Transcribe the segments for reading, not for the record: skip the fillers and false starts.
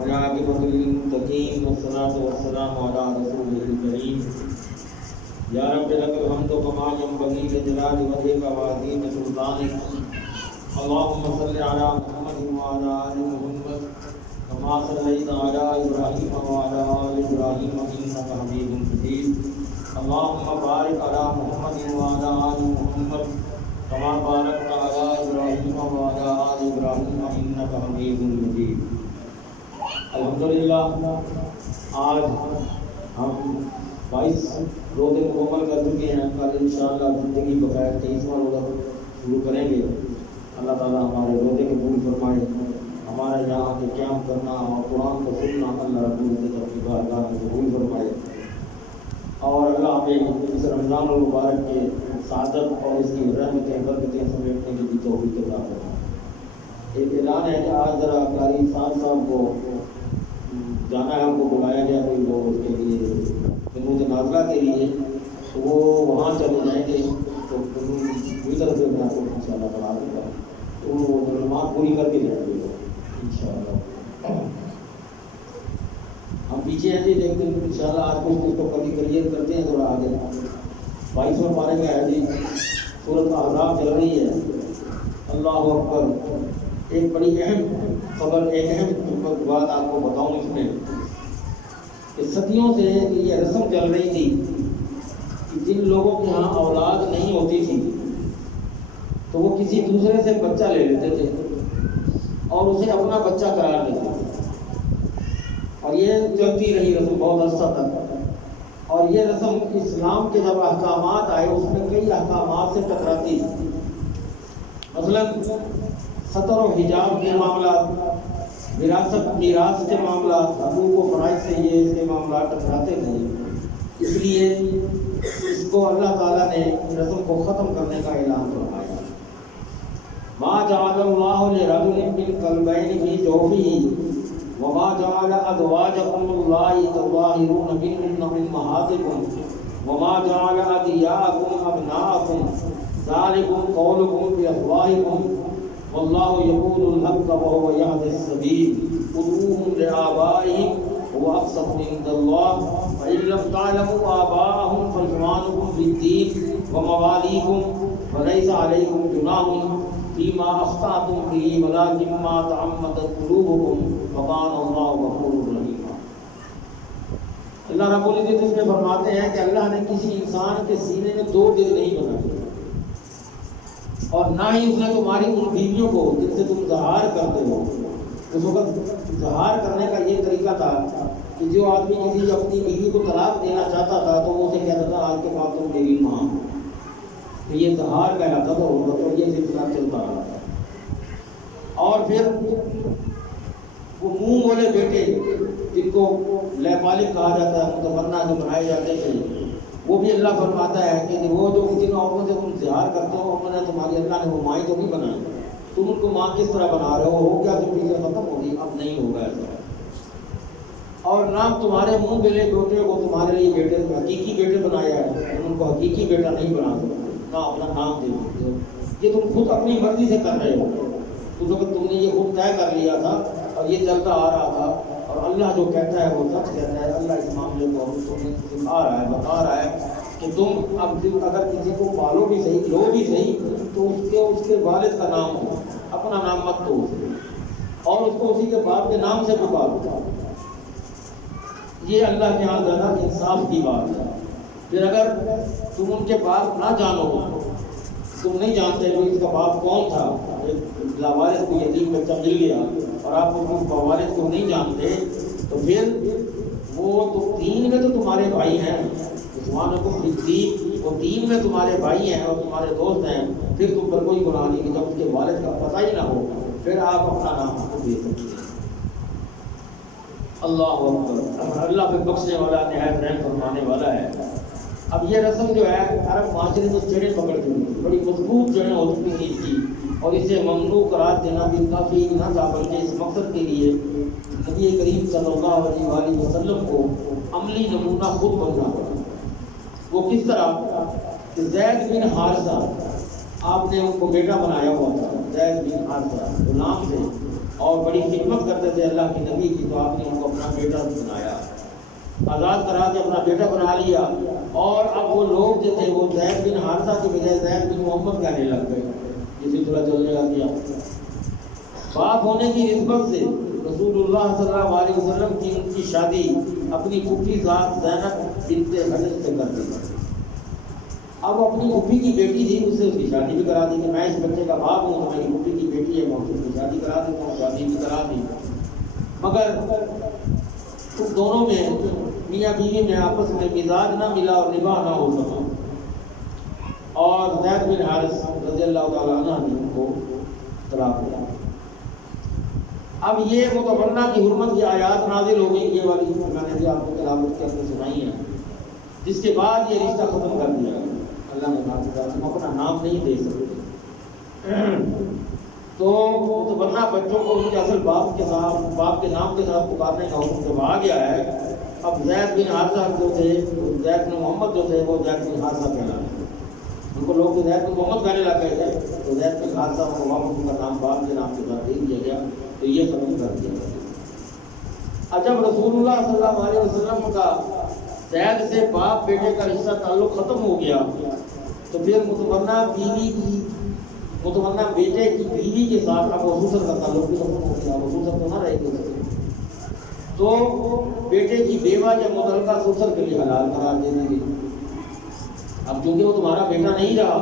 والعاقبة للمتقين والصلاة والسلام على رسوله الكريم يا رب لك الحمد كما ينبغي لجلال وجهك وعظيم سلطانك اللهم صل على محمد وعلى آل محمد كما صليت على إبراهيم وعلى آل إبراهيم إنك حميد مجيد اللهم بارك على محمد وعلى آل محمد كما باركت على إبراهيم وعلى آل إبراهيم إنك حميد مجيد الحمدللہ آج ہم 22 روزے مکمل کر چکے ہیں. کل انشاءاللہ زندگی بخیر 23واں روزہ شروع کریں گے. اللہ تعالیٰ ہمارے روزے کو قبول فرمائے. ہمارا یہاں کے قیام کرنا اور قرآن کو سننا اللہ رب العزت اپنی بارگاہ میں قبول فرمائے اور اللہ ہمیں اس رمضان المبارک کے سعادت اور اس کی رحمتیں برکتیں سمیٹنے کی بھی توفیق عطا فرمائے. ایک اعلان ہے کہ آج ذرا قاری صاحب کو جانا ہے, ہم کو بلایا گیا کوئی لوگ اس کے لیے جنوب نازلہ کے لیے, تو وہ وہاں چلے جائیں گے. تو پوری طرح سے میں آپ کو ان شاء اللہ بتا دوں گا, تو وہ معلومات پوری کر کے جائیں گے ان شاء اللہ. ہم پیچھے ہیں جی, دیکھتے ہیں ان شاء اللہ آج کچھ اس کو کبھی کلیئر کرتے ہیں تھوڑا آگے. 22واں پارے میں ہے جی, سورۃ احزاب چل رہی ہے. اللہ اکبر. ایک بڑی اہم خبر, ایک اہم بات آپ کو بتاؤں اس میں کہ صدیوں سے یہ رسم چل رہی تھی کہ جن لوگوں کے یہاں اولاد نہیں ہوتی تھی تو وہ کسی دوسرے سے بچہ لے لیتے تھے اور اسے اپنا بچہ قرار دیتے تھے, اور یہ چلتی رہی رسم بہت عرصہ تک. اور یہ رسم اسلام کے جب احکامات آئے اس میں کئی احکامات سے ٹکراتی تھی. مثلاً سطر و حجاب کے معاملات, میراث کے معاملات, حقوق و فرائض سے یہ اس کے معاملات ٹکراتے تھے. اس لیے اس کو اللہ تعالیٰ نے رسم کو ختم کرنے کا اعلان فرمایا. ما جعل اللہ لرجل من قلبین فی جوفہ وما جعل ازواجکم اللہ تظاہرون منہن امہاتکم وما جعل ادعیاءکم ابناءکم ذالکم قولکم بافواہکم واللہ یقول الحق وهو یہدی السبیل ادعوہم لآبائہم هو اقسط عند اللہ فإن لم تعلموا آباءهم فإخوانكم في الدين ومواليكم وليس عليكم جناح فيما أخطأتم به ولكن ما تعمدت قلوبكم وكان الله غفورا رحيما. اللہ رب العزت اس میں فرماتے ہیں کہ اللہ نے کسی انسان کے سینے میں 2 دل نہیں بنائے, اور نہ ہی اس نے تمہاری ان بیویوں کو جن سے تم ظہار کرتے ہو. اس وقت ظہار کرنے کا یہ طریقہ تھا کہ جو آدمی کسی اپنی بیوی کو طلاق دینا چاہتا تھا تو وہ اسے کہتا تھا آج کے بعد تم میری ماں. تو یہ ظہار کہلاتا تھا, اور یہ سلسلہ چلتا رہا تھا. اور پھر وہ منہ بولے بیٹے جن کو لیپالک کہا جاتا ہے, متمنا جو بنائے جاتے تھے, وہ بھی اللہ فرماتا ہے کہ وہ جو جن عورتوں سے تم ظہار کرتے ہو انہوں نے تمہاری اللہ نے وہ مائیں تو نہیں بنائی, تم ان کو ماں کس طرح بنا رہے ہو کیا تم چیزیں ختم ہوگی؟ اب نہیں ہوگا ایسا. اور نام تمہارے منہ ملے بیٹے کو تمہارے لیے بیٹے حقیقی بیٹے بنایا ہے, ان کو حقیقی بیٹا نہیں بنا سکتے, نہ اپنا نام دے سکتے ہو. یہ تم خود اپنی مرضی سے کر رہے ہو. اس وقت تم نے یہ خود طے کر لیا تھا اور یہ چلتا آ رہا تھا, اور اللہ جو کہتا ہے وہ سچ کہتا ہے. اللہ اس معاملے کو تمہیں سکھا رہا ہے, بتا رہا ہے کہ تم اب اگر کسی کو پالو بھی صحیح, لو بھی صحیح, تو اس کے والد کا نام ہو, اپنا نام مت دو, اور اس کو اسی کے باپ کے نام سے پکارو. یہ اللہ کے یہاں زیادہ انصاف کی بات ہے. پھر اگر تم ان کے باپ نہ جانو, تم نہیں جانتے کہ اس کا باپ کون تھا, ایک لاوارث کو یتیم بچہ مل گیا اور آپ اس والد کو نہیں جانتے, تو پھر وہ تو دین میں تو تمہارے بھائی ہیں, مسلمانوں کو دین, وہ دین میں تمہارے بھائی ہیں اور تمہارے دوست ہیں. پھر تم پر کوئی گناہ نہیں کہ جب اس کے والد کا پتہ ہی نہ ہو پھر آپ اپنا نام کو دے سکتے ہیں. اللہ اکبر. اللہ پہ بخشنے والا, نہایت رحم فرمانے والا ہے. اب یہ رسم جو ہے عرب معاشرے میں جڑیں پکڑ چکی, بڑی مضبوط جڑیں ہو چکی تھی اس کی, اور اسے ممنوع قرار دینا بھی کافی نہ تھا, بلکہ اس مقصد کے لیے نبی کریم صلی اللہ علیہ وآلہ وسلم کو عملی نمونہ خود بننا پڑا. وہ کس طرح کہ زید بن حارثہ, آپ نے ان کو بیٹا بنایا ہوا تھا. زید بن حارثہ غلام تھے, اور بڑی خدمت کرتے تھے اللہ کے نبی کی، تو آپ نے ان کو اپنا بیٹا بنایا، آزاد کرا کے اپنا بیٹا بنا لیا۔ اور اب وہ لوگ جو تھے وہ زید بن حارثہ کی بجائے زید بن محمد کہنے لگ گئے، اسی طرح چلنے لگ گیا۔ باپ ہونے کی نسبت سے رسول اللہ صلی اللہ علیہ وسلم کی ان کی شادی اپنی پھوپھی ذات زینب بنت حجر سے کر دی۔ اب اپنی پھوپھی کی بیٹی تھی، اس سے اس کی شادی بھی کرا دی کہ میں اس بچے کا باپ ہوں، تو میری پھوپھی کی بیٹی ہے، میں اس کی شادی کرا دیتا ہوں، شادی بھی کرا دی۔ مگر ان دونوں میں میاں بیوی میں آپس میں مزاج نہ ملا اور نباہ نہ ہو سکا، اور زید بن حارث رضی اللہ تعالیٰ عنہ نے ان کو طلاق دیا۔ اب یہ متبرہ کی حرمت کی آیات نازل ہو گئی، یہ والی میں نے بھی آپ کو تلاوت کر کے سنائی ہے، جس کے بعد یہ رشتہ ختم کر دیا گیا۔ اللہ نے کہا تم اپنا نام نہیں دے سکتے، تو متبرہ بچوں کو ان کے اصل باپ کے نام کے ساتھ پکارنے کا حکم جب آ گیا ہے، اب زید بن حارثہ جو تھے، زید بن محمد جو تھے، وہ زید بن حارثہ کہلانے، ان کو لوگ زید بن محمد کہنے لگ گئے تھے، تو زید بن حارثہ کو واپس ان کا نام باپ کے نام کے ساتھ دے دیا گیا، تو یہ ختم کر دیا گیا۔ جب رسول اللہ صلی اللہ علیہ وسلم کا زید سے باپ بیٹے کا رشتہ تعلق ختم ہو گیا، تو پھر متمنا بیٹے کی بیوی کے ساتھ اب وسوسر کا تعلق بھی ختم ہو گیا، وسوسر تو نہ رہے گی، تو بیٹے کی بیوہ یا متعلقہ سسر کے لیے حلال قرار دے دی گئی۔ اب چونکہ وہ تمہارا بیٹا نہیں رہا،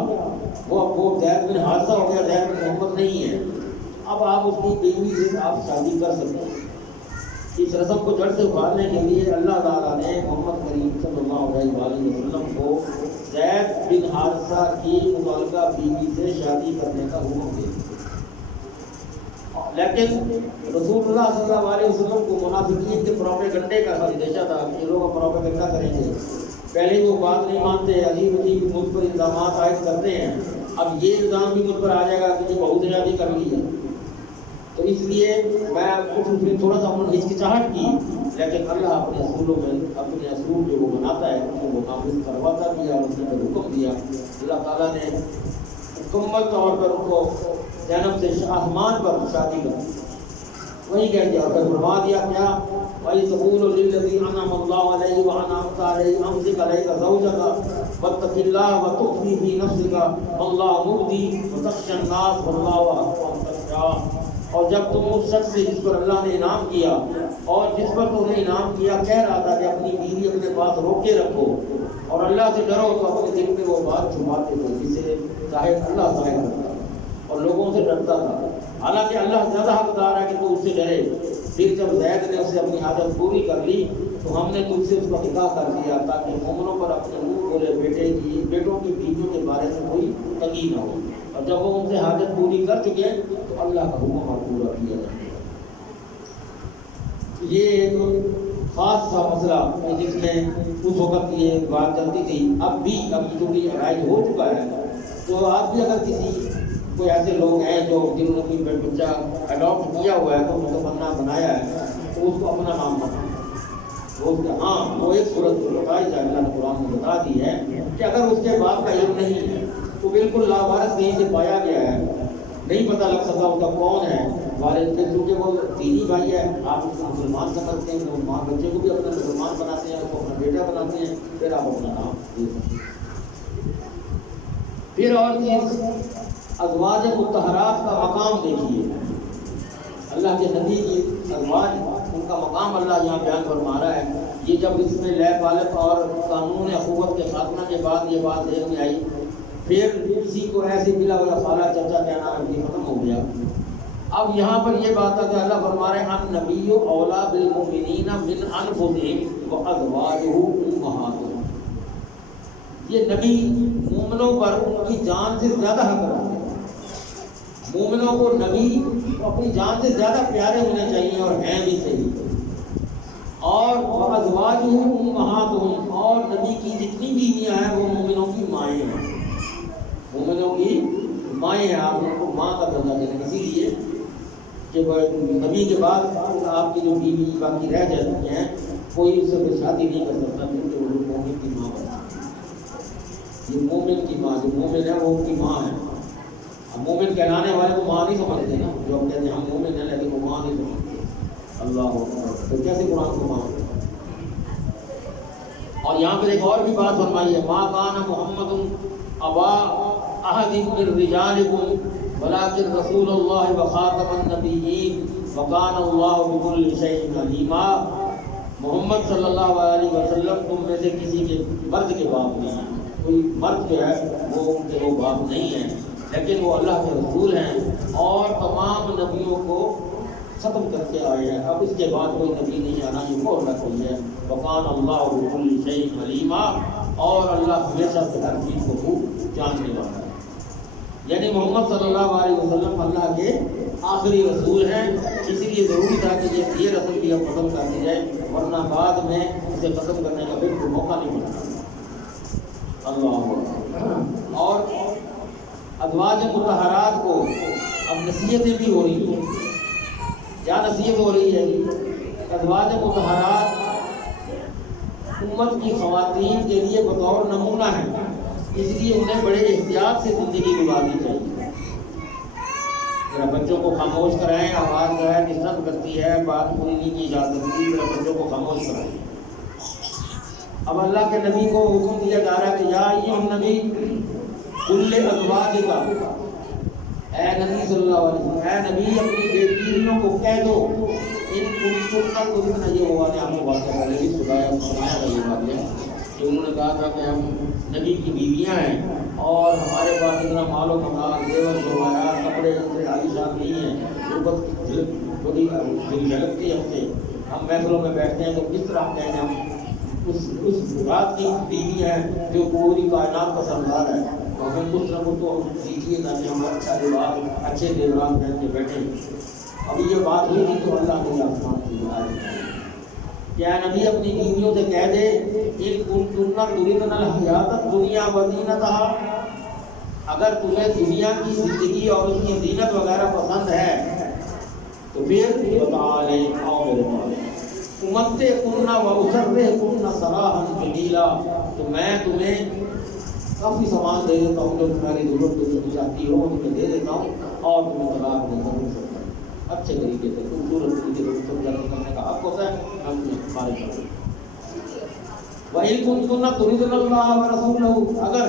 وہ زید بن حارثہ ہو گیا، زید بن محمد نہیں ہے، اب آپ اس کی بیوی سے آپ شادی کر سکتے ہیں۔ اس رسم کو جڑ سے اکھاڑنے کے لیے اللہ تعالیٰ نے محمد کریم صلی اللہ علیہ وسلم کو زید بن حارثہ کی متعلقہ بیوی سے شادی کرنے کا حکم دیا، لیکن رسول اللہ صلی اللہ علیہ وسلم کو منافقین کے پروپیگنڈے کا اندیشہ تھا کہ یہ لوگ پروپیگنڈا کریں گے، پہلے وہ بات نہیں مانتے، عجیب عجیب مجھ پر الزامات عائد کرتے ہیں، اب یہ الزام بھی مجھ پر آ جائے گا کہ یہ بہت زیادہ کر لی ہے، تو اس لیے میں اس میں تھوڑا سا ہچکچاہٹ کی، لیکن اللہ اپنے اصولوں میں اپنے اصول جو وہ بناتا ہے اس کو وہ نافذ کرواتا بھی اور اس نے حکم دیا۔ اللہ تعالیٰ نے مکمل طور پر ان کو زینب سے آسمان پر شادی کر وہی کہہ دیا، پھر فرما دیا کیا وَإِذْ تَقُولُ لِلَّذِي أَنْعَمَ اللَّهُ عَلَيْهِ وَأَنْعَمْتَ عَلَيْهِ أَمْسِكْ عَلَيْكَ زَوْجَكَ وَاتَّقِ اللَّهَ وَتُخْفِي فِي نَفْسِكَ وَاللَّهُ مُبْدِيهِ وَتَخْشَى النَّاسَ وَاللَّهُ أَحَقُّ أَن تَخْشَاهُ۔ اور جب تم اس شخص سے جس پر اللہ نے انعام کیا اور جس پر تم نے انعام کیا کہہ رہا تھا کہ اپنی بیوی اپنے پاس روکے رکھو اور اللہ سے ڈرو، تو اپنے دل میں وہ بات چھپاتے تھے جسے ظاہر اللہ ظاہر کرتا اور لوگوں سے ڈرتا تھا، حالانکہ اللہ زیادہ حقدار ہے کہ تو اس سے ڈرے۔ پھر جب زید نے اسے اپنی عادت پوری کر لی تو ہم نے تم سے اس کا نکاح کر دیا تاکہ مومنوں پر اپنے منہ بولے بیٹوں کی بیویوں کے بارے میں کوئی تنگی نہ ہو، اور جب وہ ان سے حاجت پوری کر چکے تو اللہ کا حکم اور پورا کیا جائے۔ یہ ایک خاص سا مسئلہ ہے جس میں اس وقت یہ بات چلتی تھی، اب چونکہ رائج ہو چکا ہے تو آج بھی اگر کوئی ایسے لوگ ہیں جو جنہوں نے کوئی بچہ اڈاپٹ کیا ہوا ہے تو متمنا بنایا ہے تو اس کو اپنا نام بنا، ہاں وہ ایک صورت بتائی جائے، اللہ نے قرآن میں بتا دی ہے کہ اگر اس کے باپ کا علم نہیں ہے تو بالکل لاوارث کہیں سے پایا گیا ہے، نہیں پتہ لگ سکتا اس کا کون ہے والد کے، کیونکہ وہ دینی بھائی ہے، آپ اس کو مسلمان سمجھتے ہیں، تو ماں بچے کو بھی اپنا مسلمان بناتے ہیں، اس کو اپنا بیٹا بناتے ہیں، پھر آپ اپنا نام دے سکتے ہیں۔ پھر اور چیز ازواج مطہرات کا مقام دیکھیے، اللہ کے نبی کی ازواج ان کا مقام اللہ یہاں بیان فرما رہا ہے۔ یہ جب اس میں لے پالک اور قانون اخوت کے خاتمہ کے بعد یہ بات ذہن میں آئی، پھر کسی کو ایسے ملا ہوا خالہ چچا کہنا بھی ختم ہو گیا۔ اب یہاں پر یہ بات ہے کہ اللہ فرما رہے ہیں النبی اولیٰ بالمؤمنین من انفسہم وازواجہ امہاتہم، یہ نبی مومنوں پر ان کی جان سے زیادہ حق رکھتے ہیں، مومنوں کو نبی اپنی جان سے زیادہ پیارے ہونے چاہیے اور ہیں بھی صحیح، اور ازواجہ امہاتہم، اور نبی کی جتنی بیویاں ہیں وہ مومنوں کی مائیں ہیں، مومنوں کی مائیں ہیں، آپ ان کو ماں کا درجہ دیں، اسی لیے کہ نبی کے بعد آپ کی جو بیوی باقی رہ جاتی ہیں کوئی اس سے شادی نہیں کر سکتا کیونکہ وہ مومن کی ماں بنتی ہے، یہ مومن کی ماں جو مومن ہے وہ ان کی ماں ہے۔ اب مومن کہلانے والے کو ماں نہیں سمجھتے نا، جو ہم کہتے ہیں ہم مومن ہیں لیکن وہ ماں نہیں سمجھتے۔ اللہ اکبر، تو کیسے قرآن کو ماں؟ اور یہاں پر ایک اور بھی بات فرمائی ہے، ما کان محمد ابا احد من رجالکم ولکن رسول اللہ وخاتم النبیین وکان اللہ بکل شیء علیما۔ محمد صلی اللہ علیہ وسلم تم میں سے کسی کے مرد کے باپ نہیں ہیں، کوئی مرد جو ہے وہ ان کے وہ باپ نہیں ہیں، لیکن وہ اللہ کے رسول ہیں اور تمام نبیوں کو ختم کر کے آئے ہیں، اب اس کے بعد کوئی نبی نہیں آنا، یہ مہر لگ گئی ہے۔ وقان اللہ بكل شيء عليما، اور اللہ ہمیشہ سے ہر چیز کو خوب جاننے والا ہے۔ یعنی محمد صلی اللہ علیہ وسلم اللہ کے آخری رسول ہیں، اسی لیے ضروری تھا کہ یہ رسول بھی اب ختم کر دی جائے، ورنہ بعد میں اسے ختم کرنے کا بالکل موقع نہیں ملتا۔ اللہ اور ازواج مطہرات کو اب نصیحتیں بھی ہو رہی ہیں۔ کیا نصیحت ہو رہی ہے؟ ازواج مطہرات امت کی خواتین کے لیے بطور نمونہ ہے، اس لیے انہیں بڑے احتیاط سے زندگی گزارنی چاہیے۔ ذرا بچوں کو خاموش کرائیں، آواز جو ہے ڈسٹرب کرتی ہے، بات پوری نہیں کی جا سکتی، ذرا بچوں کو خاموش کرائیں۔ اب اللہ کے نبی کو حکم دیا جا رہا ہے کہ یا ایھا النبی قل لازواجک، اے نبی صلی اللہ علیہ وسلم، اے نبی اپنی بیٹیوں کو کہہ دو، ان کنتن تردن، یہ ہوا نے ہم کو واقعہ پہلے بھی سنایا تھا یہ واقعہ کہ انہوں نے کہا تھا کہ ہم نبی کی بیویاں ہیں اور ہمارے پاس اتنا مال و متاع، زیور جواہرات، کپڑے اتنے عالیشان نہیں ہیں، غربت کی بڑی دل جھلکتی ہے ہم سے، ہم محفلوں میں بیٹھتے ہیں تو کس طرح ہم کہیں ہم اس رات کی بیوی ہیں جو پوری کائنات کا سردار ہے، تو ہمیں کچھ نہ کچھ تو دیجیے تاکہ ہم اچھا لباس، اچھے زیورات پہن کے بیٹھیں۔ ابھی یہ بات ہوئی تھی تو اللہ نے آسمان کی بات کیا نبی اپنی بیویوں سے کہہ دے ان کنتن تردن الحیات الدنیا وزینتہا، اگر تمہیں دنیا کی زندگی اور اس کی زینت وغیرہ پسند ہے تو پھر فتعالین آؤ میرے پاس، امتعکن واسرحکن سراحا جمیلا، تو میں تمہیں کافی سامان دے دیتا ہوں جو تمہاری ضرورت تمہیں چاہتی ہو تمہیں دے دیتا ہوں، اور تمہیں طلاق دے دیتا ہوں اچھے طریقے سے، خوبصورت طریقے سے سمجھانے کرنے کا حق ہوتا ہے، ہم ہمارے پاس۔ وَإِن كُنتُنَّ تُرِدْنَ اللَّهَ وَرَسُولَهُ، اگر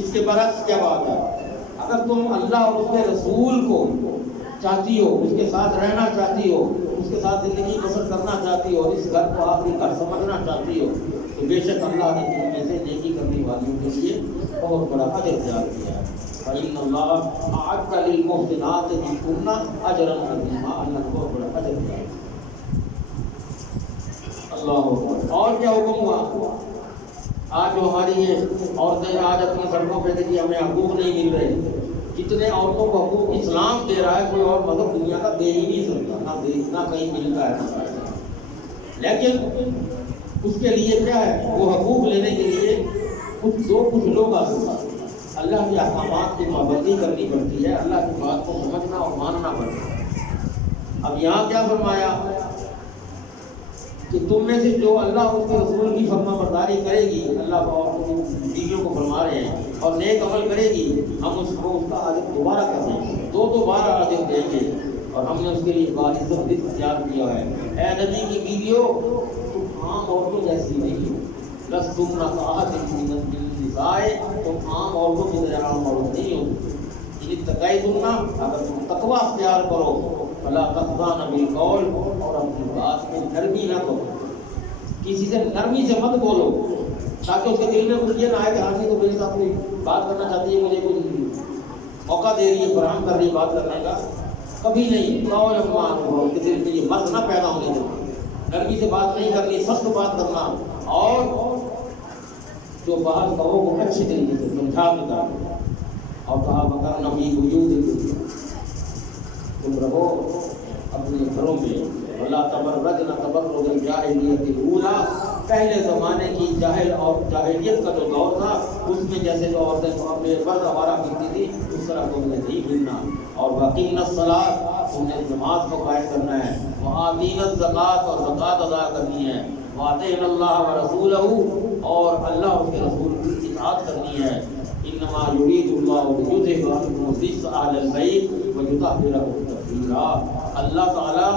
اس کے برعکس کیا بات ہے، اگر تم اللہ اور اس کے رسول کو چاہتی ہو، اس کے ساتھ رہنا چاہتی ہو، اس کے ساتھ زندگی بسر کرنا چاہتی ہو، اس گھر کو آخری گھر سمجھنا چاہتی ہو، تو بے شک اللہ نے تم میں سے نیکی کرنے والیوں کے لیے بہت بڑا اجر تیار کیا ہے۔ فَإِنَّ اللَّهَ أَعَدَّ لِلْمُحْسِنَاتِ مِنكُنَّ أَجْرًا عَظِيمًا، اللہ نے بہت بڑا اجر دیا ہے۔ اللہ اکبر۔ اور کیا حکم ہوا؟ آج جو ہماری یہ عورتیں آج اپنی سڑکوں پہ دیکھیے ہمیں حقوق نہیں مل رہے، جتنے عورتوں کو حقوق اسلام دے رہا ہے کوئی اور مذہب دنیا کا دے ہی نہیں سکتا، نہ کہیں ملتا ہے۔ لیکن اس کے لیے کیا ہے، وہ حقوق لینے کے لیے کچھ لوگ اللہ کے احکامات کی پابندی کرنی پڑتی ہے، اللہ کی بات کو سمجھنا اور ماننا پڑتا ہے۔ اب یہاں کیا فرمایا کہ تم میں سے جو اللہ اور اس کے رسول کی فرما برداری کرے گی، اللہ اور بیویوں کو فرما رہے ہیں، اور نیک عمل کرے گی، ہم اس کو اس کا اجر دوبارہ کر دیں گے، دوبارہ اجر دیں گے، اور ہم نے اس کے لیے باعزت رزق تیار کیا ہے۔ اے نبی کی بیویوں، تم عام عورتوں جیسی نہیں ہو، لستم کأحد من النساء، تم عام عورتوں کی طرح عام عورت نہیں ہو۔ ان اتقیتن، اگر تم تقوی اختیار کرو، فلا تخضعن بالقول، اور اپنی بات میں نرمی نہ کرو، کسی سے نرمی سے مت بولو تاکہ اس کے دل میں کچھ یہ نہ آئے کہ ہاں جی تو میرے ساتھ کوئی بات کرنا چاہتی ہے، مجھے کوئی موقع دے رہی ہے، فراہم کر رہی ہے بات کرنے کا، کبھی نہیں۔ قول معروف، اس کے دل میں یہ مرض نہ پیدا ہونے دو، نرمی سے بات نہیں کرنی، سخت بات کرنا، اور جو بات کہو وہ اچھے طریقے سے سمجھا کے کرو۔ اور کہا وَقَرْنَ فِي بُيُوتِكُنَّ، تم رہو اپنے گھروں میں، وَلَا تَبَرَّجْنَ تَبَرُّجَ الْجَاهِلِيَّةِ الْأُولَىٰ، پہلے زمانے کی جاہل اور جاہلیت کا جو دور تھا اس میں جیسے جو عورتیں اپنے مرد آوارہ پھرتی تھی اس طرح تم نے نہیں پھرنا، اور وَأَقِمْنَ الصَّلَاةَ، تم نے نماز کو قائم کرنا ہے، وَآتِينَ الزَّكَاةَ، اور زکوٰۃ ادا کرنی ہے، وَأَطِعْنَ اللَّهَ وَرَسُولَهُ، اور اللہ اس کے رسول کی اطاعت کرنی ہے۔ إِنَّ انما یرید اللہ لیذھب عنکم الرجس اہل البیت ویطہرکم تطہیرا. اللہ تعالیٰ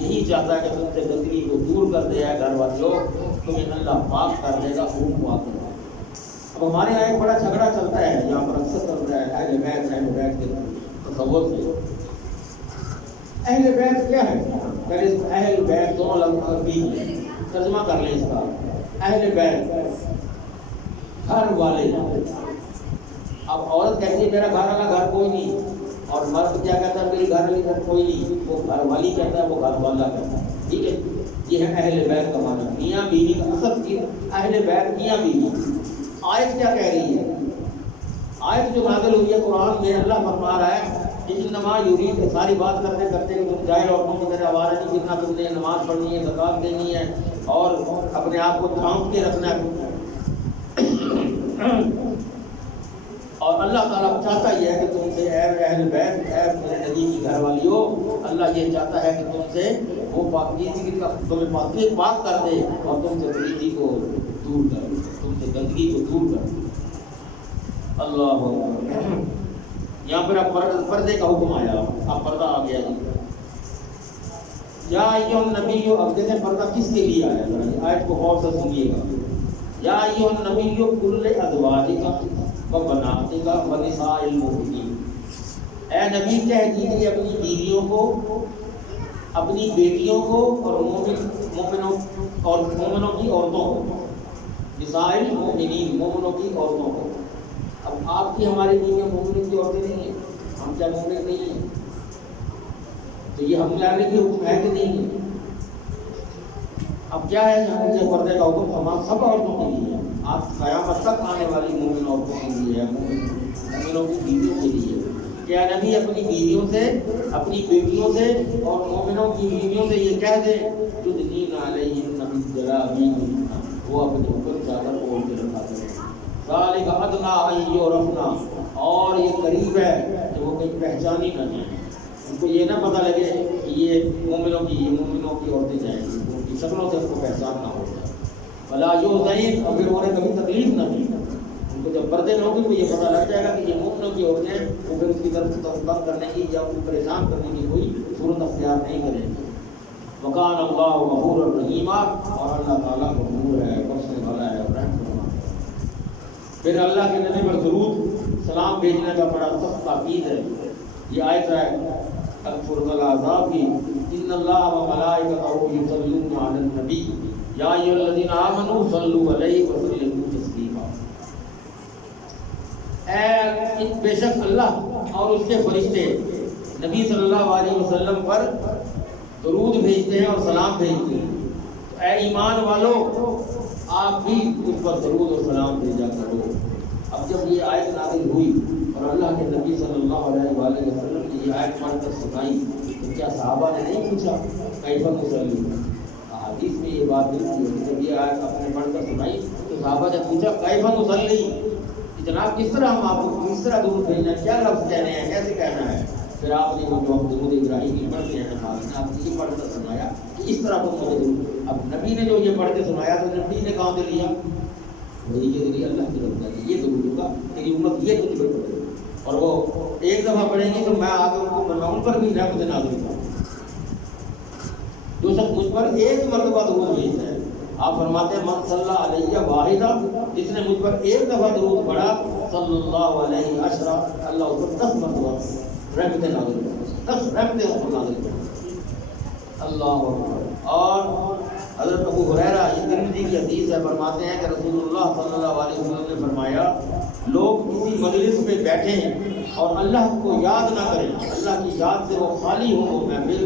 یہی چاہتا ہے کہ تم سے گندگی کو دور کر دے. گھر والوں تمہیں اللہ پاک کر دے گا، خوب پاک کر دے گا. اب ہمارے یہاں ایک بڑا جھگڑا چلتا ہے، یہاں پر اکثر چل رہا ہے اہل بیت کے تصور سے. اہل بیت کیا ہے؟ پہلے اہل بیت دونوں لفظ عربی ہیں، ترجمہ کر لیں اس کا. اہل بیت گھر والے. اب عورت کہتی ہے میرا گھر والا گھر کوئی نہیں، اور مرد کیا کہتا ہے میری گھر والی گھر کوئی نہیں. وہ گھر والی کہتا ہے، وہ گھر والا کہتا ہے. ٹھیک ہے، یہ ہے اہل بیت کا معنی. میاں بیوی کا اصل کی اہل بیت میاں بیوی. آیت کیا کہہ رہی ہے؟ آیت جو نازل ہوئی ہے قرآن میں، اللہ فرما رہا ہے انما یرید، ساری بات کرتے کرتے کہ تم جاہل عورتوں کی طرح آوارہ نہیں پھرنا، تم نے نماز پڑھنی ہے، زکوٰۃ دینی ہے، اور اپنے آپ کو تھام کے رکھنا ہے. اور اللہ تعالیٰ چاہتا یہ ہے کہ تم سے اہل بیت، اے میرے نبی کی گھر والیوں، اللہ یہ چاہتا ہے کہ تم سے وہ پاکیزگی کا تمہیں پاک کر دے اور تم سے گندگی کو دور کر دے، تم سے گندگی کو دور کر دے. اللہ یہاں پر اب پردے کا حکم آیا. اب پردہ آ گیا جی. یا ایھا النبی، اب دیکھیں پردہ کس کے لیے آیا؟ ذرا آیت کو غور سے سنیے گا. یا ایھا النبی قل لازواجک وبناتک ونساء المؤمنین، اے نبی کہہ دیجیے اپنی بیویوں کو، اپنی بیٹیوں کو، اور مومنوں کی عورتوں کو. نساء المؤمنین، مومنوں کی عورتوں کو. اب آپ کی ہماری بیویاں مومنوں کی عورتیں نہیں ہیں، ہم کیا مومن نہیں ہیں؟ تو یہ ہم لانے کی حکم ہے کہ نہیں ہے؟ اب کیا ہے جہاں پردے کا حکم تمام سب عورتوں کے لیے ہے. آپ قیامت تک آنے والی مومن عورتوں کے لیے ہے، مومنوں کی بیویوں کے لیے. کیا نبی اپنی بیویوں سے، اپنی بیٹیوں سے اور مومنوں کی بیویوں سے یہ کہہ دے یدنین علیہن من جلابیبہن، وہ اپنے اوپر چادر اوڑھ کے رکھا کریں. ذالک ادنیٰ ان یعرفن، اور یہ قریب ہے کہ وہ کہیں پہچانی نہ جائیں، ان کو یہ نہ پتہ لگے کہ یہ مومنوں کی عورتیں جائیں گی، ان کی شکلوں سے ان کو پہچان نہ ہو جائے. ولا یؤذین، اور پھر انہیں کبھی تکلیف نہ دی. ان کو جب پردے لوگوں کو یہ پتہ لگ جائے گا کہ یہ مومنوں کی عورتیں، وہ پھر اس کی طرف تنگ کرنے کی یا ان کو پریشان کرنے کی کوئی صورت اختیار نہیں کریں گے. وکان اللہ غفورا رحیما، اور اللہ تعالیٰ غفور ہے، بخشنے والا ہے اور رحم کرنے والا ہے. پھر اللہ کے نبی پر درود سلام بھیجنے کا بڑا سخت تاکید ہے. یہ آیت ہے سورۃ الاحزاب کی، ان اللہ وملائکتہ یصلون علی النبی یا ایھا الذین آمنوا صلوا علیہ وسلموا تسلیما. بے شک اللہ اور اس کے فرشتے نبی صلی اللہ علیہ وسلم پر درود بھیجتے ہیں اور سلام بھیجتے ہیں. تو اے ایمان والو، آپ بھی اس پر درود اور سلام بھیجا کرو. اب جب یہ آیت نازل ہوئی اور اللہ کے نبی صلی اللہ علیہ وسلم نے یہ آیت پڑھ کر سنائی، تو کیا صحابہ نے نہیں پوچھا کیف نصلی؟ حدیث میں یہ بات ملتی ہے کہ جب یہ آیت آپ نے پڑھ کر سنائی تو صحابہ نے پوچھا کیف نصلی، جناب کس طرح ہم آپ کو کس طرح درود بھیجنا ہے، کیا لفظ کہنے ہیں، کیسے کہنا ہے؟ پھر آپ نے وہ جو ہم درود ابراہیمی پڑھتے ہیں نماز میں، آپ نے یہ پڑھ کر سنایا کہ اس طرح تم مجھے درود. اب نبی نے جو یہ پڑھ کے سنایا تو نبی نے کہاں سے لیا؟ وہی کے ذریعے اللہ کی رحمت ہے. یہ درود ہوگا تیری امت یہ تجھ پر پڑھے، اور وہ ایک دفعہ پڑھیں گی تو میں آگے ان کو میں ان پر بھی رحمت نازل کروں. جو شخص مجھ پر ایک مرتبہ درود بھیجتا ہے، آپ فرماتے ہیں من صلی علیہ واحدہ، جس نے مجھ پر ایک دفعہ درود پڑھا صلی اللہ علیہ عشرہ، اللہ اس پر 10 مرتبہ رحمتیں نازل کرتا ہے، 10 رحمتیں اس پر نازل کرتا ہے. اللہ اکبر. اور حضرت ابو ہریرہ یہ ترمذی کی حدیث ہے، فرماتے ہیں کہ رسول اللہ صلی اللہ علیہ وسلم نے فرمایا لوگ کسی مجلس میں بیٹھے ہیں اور اللہ کو یاد نہ کریں، اللہ کی یاد سے وہ خالی ہو وہ محفل،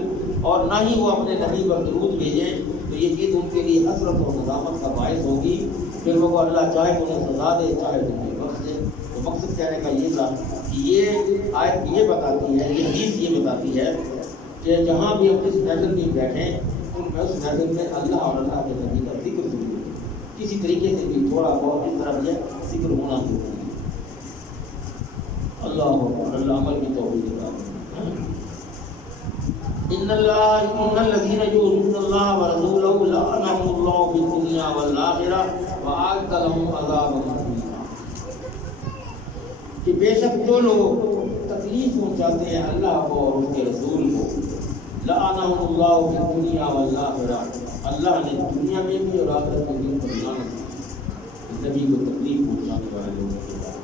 اور نہ ہی وہ اپنے نبی پر درود بھیجیں، تو یہ چیز ان کے لیے حسرت اور ندامت کا باعث ہوگی. پھر وہ اللہ چاہے تو انہیں سزا دے، چاہے تو انہیں بخش دے. تو مقصد کہنے کا یہ تھا کہ یہ آیت یہ بتاتی ہے، یہ حدیث یہ بتاتی ہے کہ جہاں بھی ہم اس محفل میں بیٹھیں ان میں اس محفل میں اللہ اور اللہ کے نبی کا ذکر ضروری ہے. کسی طریقے سے بھی تھوڑا بہت اس طرح یہ ذکر ہونا ضروری ہے. اللہ عمل کی توفیق دے. ان الذين يؤذون الله ورسوله لعنهم الله في الدنيا والآخرة وأعد لهم عذابا عظيما. جو لوگ تکلیف پہنچاتے ہیں اللہ کو اور اس کے رسول کو، لعنہم اللہ فی الدنیا والآخرہ، اللہ نے دنیا میں بھی اور آخرت میں بھی لعنت کی نبی کو تکلیف پہنچانے والے لوگوں کے بعد،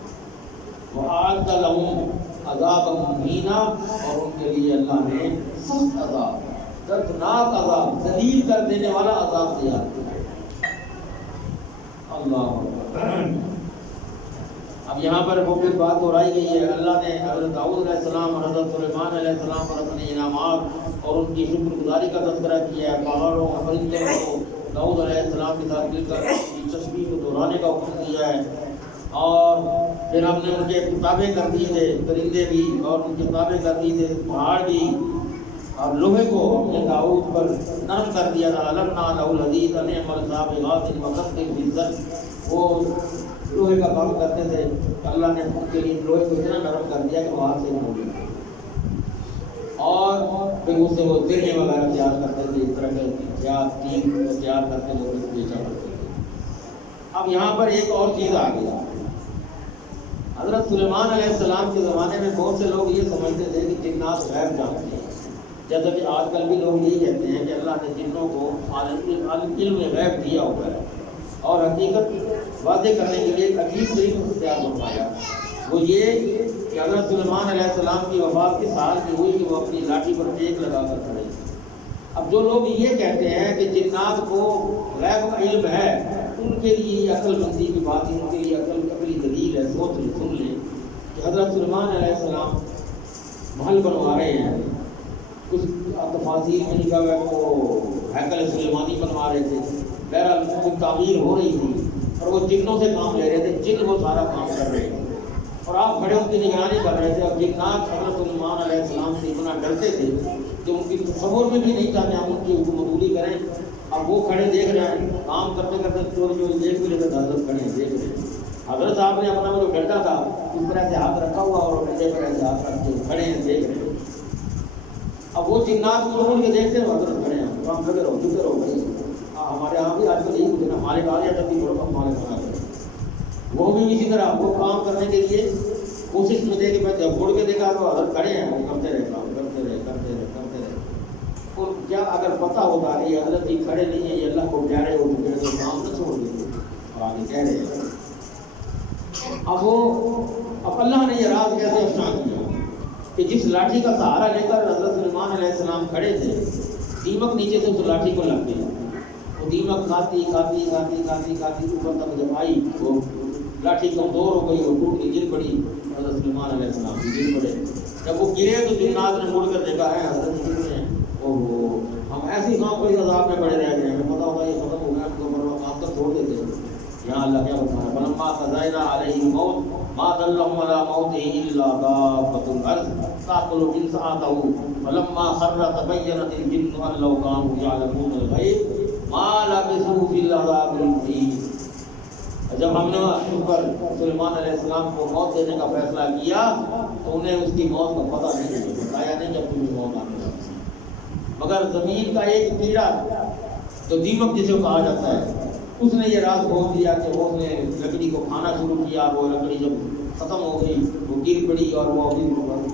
وأعد لهم عذابا مہینا، اور ان کے لیے اللہ نے سخت عذاب، دردناک عذاب، ذلیل کر دینے والا عذاب تیار کیا۔ اللہ اب یہاں پر وہ پھر بات دہرائی گئی ہے، اللہ نے حضرت داؤد علیہ السلام اور حضرت سلیمان علیہ السلام پر اپنے انعامات اور ان کی شکر گزاری کا تذکرہ کیا ہے، پہاڑوں اور پرندوں کو داؤد علیہ السلام کے ساتھ مل کر ان کی تسبیح کو دہرانے کا حکم دیا ہے، اور پھر ہم نے ان کے تابع کر دیے تھے پرندے بھی، اور ان کے تابع کر دیے تھے پہاڑ بھی، اور لوہے کو ہم نے داؤد پر نرم کر دیا تھا، علمنا له الحدید نعم السابغات وقدر فی الزر، وہ لوہے کا کام کرتے تھے، اللہ نے ان کے لیے لوہے کو اتنا نرم کر دیا کہ وہاں سے ہو گیا، اور پھر اس سے وہ درہیں وغیرہ تیار کرتے تھے، اس طرح کے تیر کو تیار کرتے تھے، بیچا کرتے تھے۔ اب یہاں پر ایک اور چیز آ گیا، حضرت سلیمان علیہ السلام کے زمانے میں بہت سے لوگ یہ سمجھتے تھے کہ جنات غیب جانتے ہیں، جیسا کہ آج کل بھی لوگ یہی کہتے ہیں کہ اللہ نے جنوں کو علم غیب دیا ہوا ہے، اور حقیقت واضح کرنے کے لیے ایک عجیب طریقہ اختیار فرمایا، وہ یہ کہ حضرت سلیمان علیہ السلام کی وفات کے سال کی ہوئی کہ وہ اپنی لاٹھی پر ٹیک لگا کر کھڑے۔ اب جو لوگ یہ کہتے ہیں کہ جنات کو غیب کا علم ہے، ان کے لیے یہ عقل مندی کی بات ہے، ان کے لیے عقلی دلیل ہے، سوچ لیں، سن لیں کہ حضرت سلیمان علیہ السلام محل بنوا رہے ہیں، کچھ تفاصیل میں لکھا ہوا ہے وہ ہیکل سلیمانی بنوا رہے تھے، بہرحال کچھ تعمیر ہو رہی تھی، اور وہ جنوں سے کام لے رہے تھے، جن وہ سارا کام کر رہے تھے، اور آپ کھڑے ان کی نگرانی کر رہے تھے، اور جنات حضرت سلیمان علیہ السلام سے اتنا ڈرتے تھے کہ ان کی تصور میں بھی نہیں تھا کہ ہم ان کی حکومت کریں۔ اب وہ کھڑے دیکھ رہے ہیں، کام کرتے کرتے چوری چوری دیکھ بھی رہے تھے، حضرت کھڑے ہیں دیکھ رہے ہیں۔ حضرت صاحب نے اپنا جو ڈنڈا تھا اس طرح سے ہاتھ رکھا ہوا، اور ڈنڈے پر ایسے ہاتھ رکھ کے کھڑے ہیں دیکھ رہے ہیں۔ اب وہ جنات کو چھوڑ کے دیکھتے ہیں، حضرت کھڑے ہیں، کام کرتے رہو جھکے رہو بھائی، ہمارے یہاں بھی آج کل یہی ہوتے ہیں، ہمارے کہا جاتا ہے بڑا ہمارے کھانا کریں، وہ بھی اسی طرح وہ کام کرنے کے لیے کوشش میں دے کہ میں جب مڑ کے دیکھا تو حضرت کھڑے ہیں، وہ کرتے رہے کام کرتے رہے کرتے رہے کرتے رہے۔ اور کیا اگر پتہ ہوتا کہ یہ حضرت یہ کھڑے نہیں ہیں، یہ اللہ کو پیارے ہو چکے ہیں، تو کام نہ چھوڑ دیتے، اور آگے کہہ رہے ہیں۔ اب اللہ نے یہ راز کیسے افشاں کیا کہ جس لاٹھی کا سہارا لے کر حضرت سلیمان علیہ السلام کھڑے تھے، دیمک نیچے سے اس لاٹھی کو لگ گیا، وہ دیمک کھاتی کھاتی کھاتی کھاتی کھاتی اوپر تک جب آئی، وہ لاٹھی کمزور ہو گئی، وہ ٹوٹ کے گر پڑی، حضرت سلیمان علیہ السلام بھی گر پڑے۔ جب وہ گرے تو جنات نے مڑ کر دیکھا ہے حضرت گر رہے ہیں، اوہ ہم ایسی کام کوئی عذاب میں پڑے رہ گئے، ہمیں پتہ ہوتا یہ ختم ہو گیا، ہم تو مروا کام تک چھوڑ دیتے۔ یہاں اللہ کیا بتانا، فلما قضینا علیہ الموت ما دلهم على موته الا دابة الارض تاكل من ساعته فلما خر تبينت الجن ان لو كانوا يعلمون الغيب ما لبثوا في العذاب المهين۔ جب ہم نے ان پر سلیمان علیہ السلام کو موت دینے کا فیصلہ کیا تو انہیں اس کی موت کا پتہ نہیں، بتایا نہیں جب تمہیں موت آنے والی، مگر زمین کا ایک کیڑا جو دیمک جسے کہا جاتا ہے، اس نے یہ راز کھول دیا کہ وہ اس نے لکڑی کو کھانا شروع کیا، وہ لکڑی جب ختم ہو گئی وہ گر پڑی، اور وہ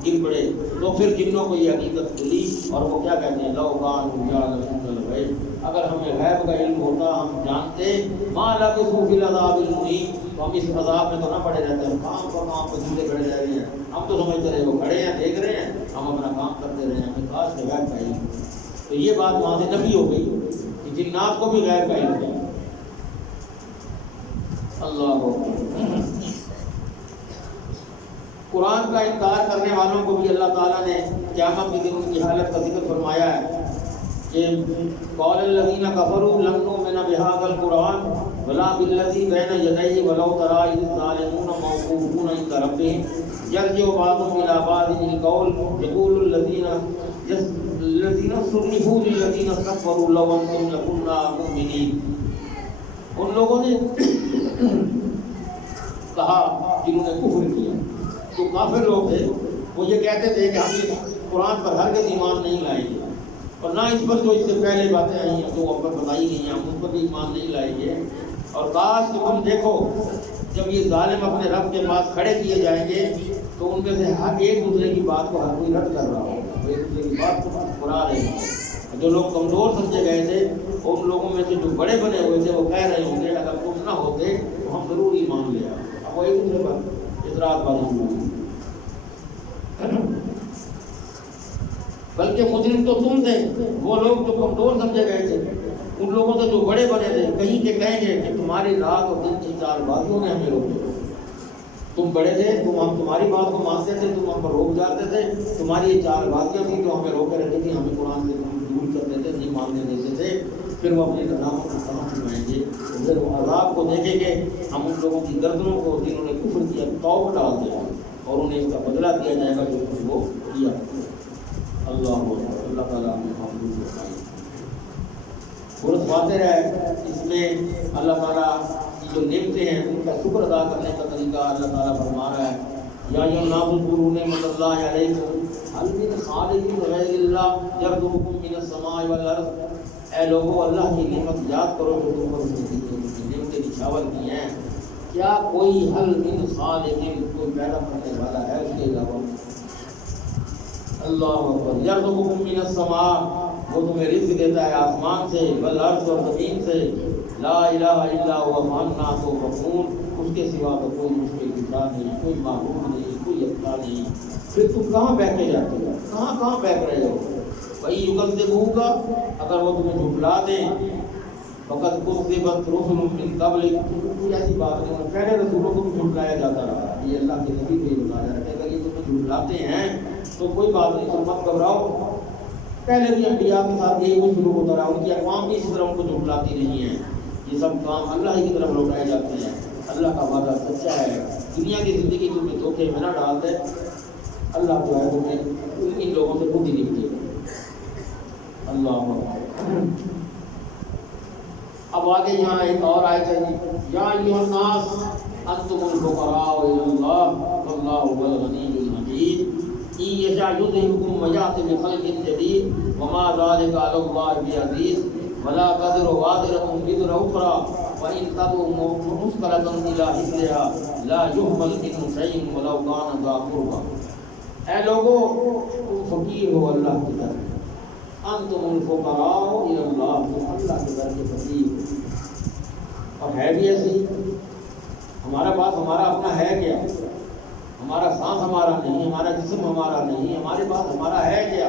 گر پڑے تو پھر جنوں کو یہ حقیقت کھلی، اور وہ کیا کہتے ہیں، لو کانوا یعلمون الغیب، اگر ہمیں غیب کا علم ہوتا ہم جانتے، ما لبثوا فی العذاب المہین، تو ہم اس عذاب میں تو نہ پڑے رہتے، ہم کام پر کام پہ جھوٹے کھڑے رہ رہے ہیں، ہم تو سمجھتے رہے وہ کھڑے ہیں دیکھ رہے ہیں، ہم اپنا کام کرتے رہے ہیں، ہمیں کاش کہ غیب کا علم۔ تو یہ بات وہاں سے نفی ہو گئی کہ جنات کو بھی غیب کا علم ہے۔ اللہ قرآن کا انکار کرنے والوں کو بھی اللہ تعالیٰ نے قیامت کے دن کی حالت کا ذکر فرمایا ہے کہ قال الذین کفروا لن نؤمن بهذا القرآن ولا بالذی بین یدیہ ولو تری اذ الظالمون موقوفون عند ربهم یرجع بعضهم الی بعض القول یقول الذین استضعفوا للذین استكبروا لو انتم لكنا مؤمنین۔ ان لوگوں نے کہا جنہوں نے کفر کیا، جو کافر لوگ تھے، وہ یہ کہتے تھے کہ ہم اس قرآن پر ہرگز ایمان نہیں لائیں گے، اور نہ اس پر جو اس سے پہلے باتیں آئی ہیں جو اوپر بتائی گئی ہیں ہم ان پر بھی ایمان نہیں لائیں گے، اور کاش کہ تم دیکھو جب یہ ظالم اپنے رب کے پاس کھڑے کیے جائیں گے تو ان میں سے ہر ایک دوسرے کی بات کو ہر کوئی رد کر رہا ہوگا، وہ ایک دوسرے کی بات کو سنا رہے ہیں۔ جو لوگ کمزور سمجھے گئے تھے ان لوگوں میں سے جو بڑے بنے ہوئے تھے وہ کہہ رہے ہوں گے اگر تم نہ ہوتے تو ہم ضرور ایمان لے آتے۔ اب وہ ایک دوسرے پر اعتراض بازی ہوئی، بلکہ مجرم تو تم تھے، وہ لوگ جو کمزور سمجھے گئے تھے ان لوگوں سے جو بڑے بنے تھے کہیں کے کہیں گے کہ تمہاری رات اور دن کی چال بازیوں نے ہمیں روکے، تم بڑے تھے، ہم تمہاری بات کو مانتے تھے، تم ہم پر روک جاتے تھے، تمہاری یہ چار باتیں تھیں جو ہمیں روکے رکھتی تھی، ہمیں قرآن سے دور کر دیتے تھے، نہیں ماننے دیتے تھے۔ پھر وہ اپنی ندامت کو کہاں چھپائیں گے؟ پھر وہ عذاب کو دیکھیں گے، ہم ان لوگوں کی گردنوں کو جنہوں نے کفر کیا توڑ ڈال دیا اور انہیں اس کا بدلہ دیا جائے گا جو کچھ وہ کیا۔ اللہ تعالیٰ بہت واضح ہے اس میں اللہ تعالیٰ کی جو نعمتیں ہیں ان کا شکر ادا کرنے کا طریقہ اللہ تعالیٰ فرما رہا ہے۔ یا ایھا الناس اذکروا نعمت اللہ علیکم ہل من خالق غیر اللہ یرزقکم من السماء والارض، اے لوگوں اللہ کی نعمت یاد کرو جو تم پر اس نے نعمتیں نچھاور کی ہیں، کیا کوئی حل من خالق کوئی پیدا کرنے والا ہے اس کے علاوہ؟ اللہ اکبر، یرزقکم من السماء وہ تمہیں رزق دیتا ہے آسمان سے، والارض اور زمین سے، لا الہ الا هو فانا تؤفکون، اس کے سوا تو کوئی مشکل کشا نہیں، کوئی معبود نہیں، کوئی اپنا نہیں، پھر تم کہاں بہکے جاتے ہو، کہاں بہک رہے ہو؟ وہی یکذبوک اگر وہ تمہیں جھٹلا دیں، فقد کذبت رسل من قبلک، کوئی ایسی بات نہیں، پہلے رسولوں کو بھی جھٹلایا جاتا رہا، یہ اللہ کے نبی کو یہ بتایا ہے کہ اگر یہ تمہیں جھٹلاتے ہیں تو کوئی بات نہیں، تم مت گھبراؤ، پہلے بھی انبیاء کے ساتھ یہی کچھ شروع ہوتا رہا، ان کی اقوام بھی اسی طرح ان کو جھٹلاتی نہیں ہیں، یہ سب کام اللہ ہی کی طرف لوٹائے جاتے ہیں، اللہ کا وعدہ سچا ہے، دنیا کی زندگی تمہیں دھوکے میں نہ ڈال دے، اللہ جو ہے تمہیں ان لوگوں سے خود ہی نکلے۔ اللہ اب آگے یہاں ایک اور آیت ہے، یا ایھا الناس انتم الفقراء الی اللہ واللہ هو الغنی الحمید، ان یشاء یذہبکم ویأتی بخلق جدید وما ذلک علی اللہ بعزیز ولا تزر وازرۃ وزر اخری وان تدع مثقلۃ الی حملها لا یحمل منه شیء ولو کان ذا قربى، اے لوگو تم فقیر ہو اللہ کی طرف، انتم الفقراء الی اللہ، تم اللہ کی طرف فقیر، اور ہے بھی ایسی، ہمارا پاس ہمارا اپنا ہے کیا؟ ہمارا سانس ہمارا نہیں، ہمارا جسم ہمارا نہیں، ہمارے پاس ہمارا ہے کیا؟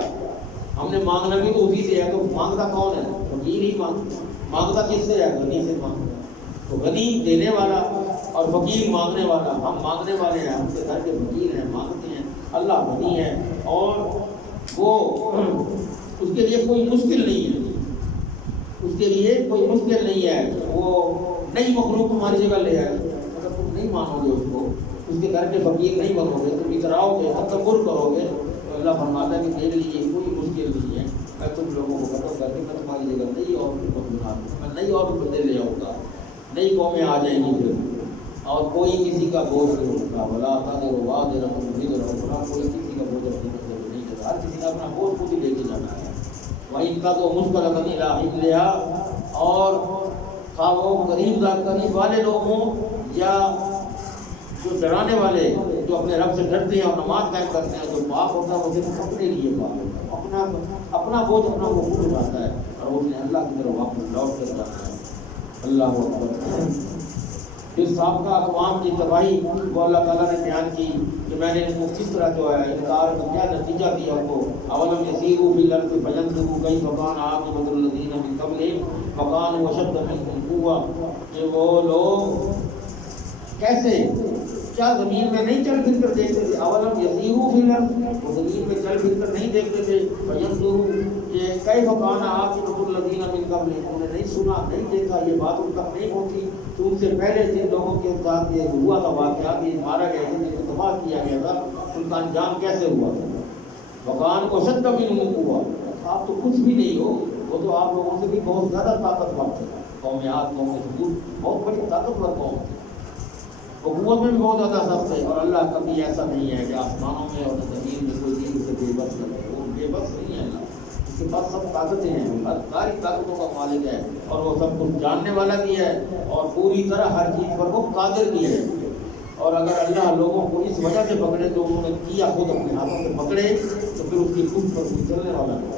ہم نے مانگنا بھی تو اسی سے ہے، تو مانگتا کون ہے؟ فقیر ہی مانگتا کس سے ہے؟ غنی سے مانگتا، تو غنی دینے والا اور فقیر مانگنے والا، ہم مانگنے والے ہیں، ہم کے گھر کے فقیر ہیں، مانگتے ہیں، اللہ غنی ہے اور وہ اس کے لیے کوئی مشکل نہیں ہے، اس کے لیے کوئی مشکل نہیں ہے، وہ نئی مخلوق ہماری جگہ لے آئے، اگر تم نہیں مانو گے اس کو، اس کے گھر کے فقیر نہیں بنو گے، تم اتراؤ گے، تکبر کرو گے، تو اللہ فرماتا ہے کہ میرے لیے کوئی مشکل نہیں ہے، میں تم لوگوں کو ختم کر کے میں تمہاری جگہ نئی اور بنا دوں، میں نئی اور بندے لے آؤں گا، نئی قومیں آ جائیں گی پھر، اور کوئی کسی کا بوجھ نہیں اٹھتا، ولا تزر وازرۃ وزر اخری، کوئی کسی کا بوجھ اپنے کندھے پہ نہیں لیتا، ہر کسی نے اپنا بوجھ خود ہی لے کے جانا ہے، وَإِن تَدْعُ مُثْقَلَةً إِلَىٰ حِمْلِهَا، اور خواہ وہ قریب والے لوگ ہوں یا جو ڈرانے والے جو اپنے رب سے ڈرتے ہیں اور نماز قائم کرتے ہیں، جو پاک ہوتا ہے وہ صرف اپنے لیے پاک ہوتا ہے، اپنا بوجھ اپنا وہ خود اٹھاتا ہے اور اس نے اللہ کی طرف واپس لوٹ کر جانا ہے۔ اللہ اکبر۔ پھر سابقہ اقوام کی تباہی وہ اللہ تعالیٰ نے بیان کی کہ میں نے ان کو کس طرح جو ہے انکار کا کیا نتیجہ دیا ان کو، اولم یسیروا فی الارض فینظروا کیف کان عاقبۃ الذین من قبلہم وکانوا اشد منہم قوۃ، کہ وہ لوگ کیسے کیا زمین میں نہیں چل پھر کر دیکھتے تھے، اولم یسیروا فی الارض، وہ زمین میں چل پھر کر نہیں دیکھتے تھے، فینظروا کہ کیف کان عاقبۃ الذین من قبلہم، انہوں نے نہیں سنا نہیں دیکھا، یہ بات ان تک نہیں پہنچی تو ان سے پہلے جن لوگوں کے ساتھ یہ ہوا تھا واقعات، یہ مارا گیا تھا، جن کو تباہ کیا گیا تھا، ان کا انجام کیسے ہوا تھا، وکان کو اشد منہم قوۃ، آپ تو کچھ بھی نہیں ہو، وہ تو آپ لوگوں سے بھی بہت زیادہ طاقتور تھے، قوم عاد قوم ثمود بہت بڑی طاقتور قوم تھی، قوت میں بھی بہت زیادہ سخت ہے، اور اللہ کبھی ایسا نہیں ہے کہ آسمانوں میں اور زمین میں کوئی چیز اسے بے بس کرے، وہ بے بس نہیں ہے اللہ، اس کے پاس سب طاقتیں ہیں، ساری طاقتوں کا مالک ہے، اور وہ سب کچھ جاننے والا بھی ہے، اور پوری طرح ہر چیز پر وہ قادر بھی ہے۔ اور اگر اللہ لوگوں کو اس وجہ سے پکڑے جو انہوں نے کیا خود اپنے ہاتھوں سے پکڑے تو پھر اس کی خود پر کوئی چلنے والا نہیں۔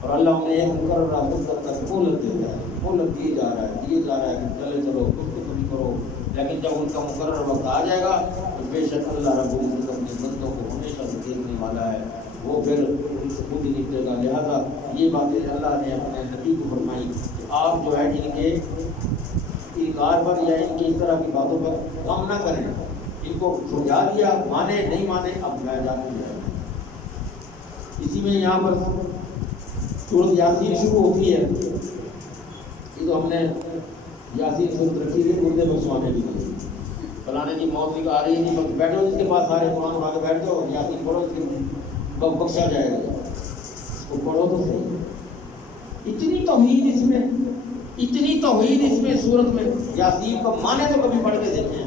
اور اللہ انہیں ایک مقررہ مدت تک مہلت دیتا ہے، مہلت دیے جا رہا ہے کہ چلے چلو کچھ تو کبھی کرو، لیکن جب ان کا مقرر وقت آ جائے گا تو بے شک اللہ رب العزت اپنے بندوں کو ہمیشہ سے دیکھنے والا ہے، وہ پھر ان سے خود ہی نکلے گا۔ لہٰذا یہ باتیں اللہ نے اپنے نبی کو فرمائی کہ آپ جو ہے ان کے انکار پر یا ان کی اس طرح کی باتوں پر غم نہ کریں، ان کو سمجھا دیا، مانے نہیں مانے اب میں جاتی ہے۔ اسی میں یہاں پر سورۃ یاسین شروع ہوتی ہے، یہ تو ہم نے یاسین سورۃ رکھی تھی مردے بخشوانے کی، فلانے کی موت بھی آ رہی ہے، بس بیٹھو جس کے پاس سارے قرآن اٹھا کے بیٹھ جاؤ، یاسین پڑھو، اس کے بخشا جائے گا، اس کو پڑھو تو صحیح۔ اتنی توحید اس میں سورت میں، یاسین کو مانے تو کبھی پڑھ کے دیکھیں،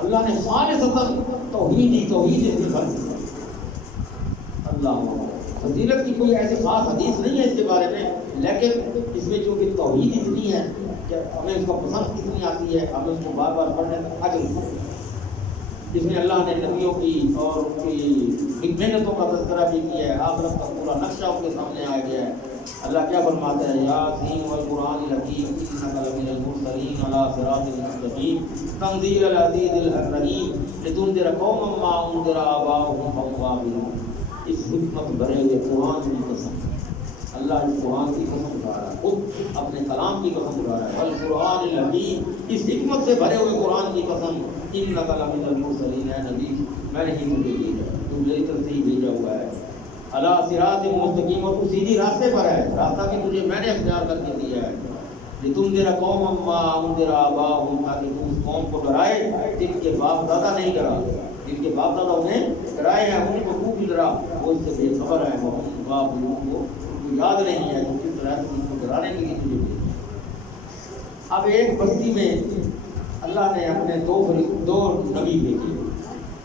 اللہ نے خالصتاً توحید اس میں بھر دیا۔ اللہ فضیلت کی کوئی ایسی خاص حدیث نہیں ہے اس کے بارے میں، لیکن اس میں جو کہ توحید اتنی ہے کہ ہمیں اس کا پسند کتنی آتی ہے، ہمیں اس کو بار بار پڑھنے کا عجب۔ اس میں اللہ نے نبیوں کی اور ان کی محنتوں کا تذکرہ بھی کیا ہے، آخرت کا پورا نقشہ ان کے سامنے آ گیا ہے۔ اللہ کیا فرماتا ہے، یاسین والقرآن الحکیم انک لمن المرسلین علی صراط مستقیم تنزیل العزیز الرحیم لتنذر قوما ما انذر آباؤہم فهم غافلون۔ اس حکمت بھرے ہوئے قرآن کی قسم، اللہ اس قرآن کی قسم اٹھا رہا ہے، خود اپنے کلام کی قسم اٹھا رہا ہے، والقرآن الحکیم، اس حکمت سے بھرے ہوئے قرآن کی قسم، انک لمن المرسلین، اے نبی میں نے ہی تجھے بھیجا، تو میری طرف سے ہی بھیجا ہوا ہے، علی صراط مستقیم، اور تو سیدھی راستے پر ہے، راستہ بھی تجھے میں نے اختیار کر کے دیا ہے، لتنذر قوما ما انذر آباؤہم، تاکہ تم اس قوم کو ڈرائے جن کے باپ دادا نہیں ڈرا، جن کے باپ دادا انہیں ڈرائے ہیں، ان کو خوب ڈرا، وہ اس سے بے خبر ہے، وہ باپ کو یاد نہیں ہے کہ کس طرح سے ان کو ڈرانے کے لیے تجھے بھیجا۔ اب ایک بستی میں اللہ نے اپنے دو نبی بھیجے،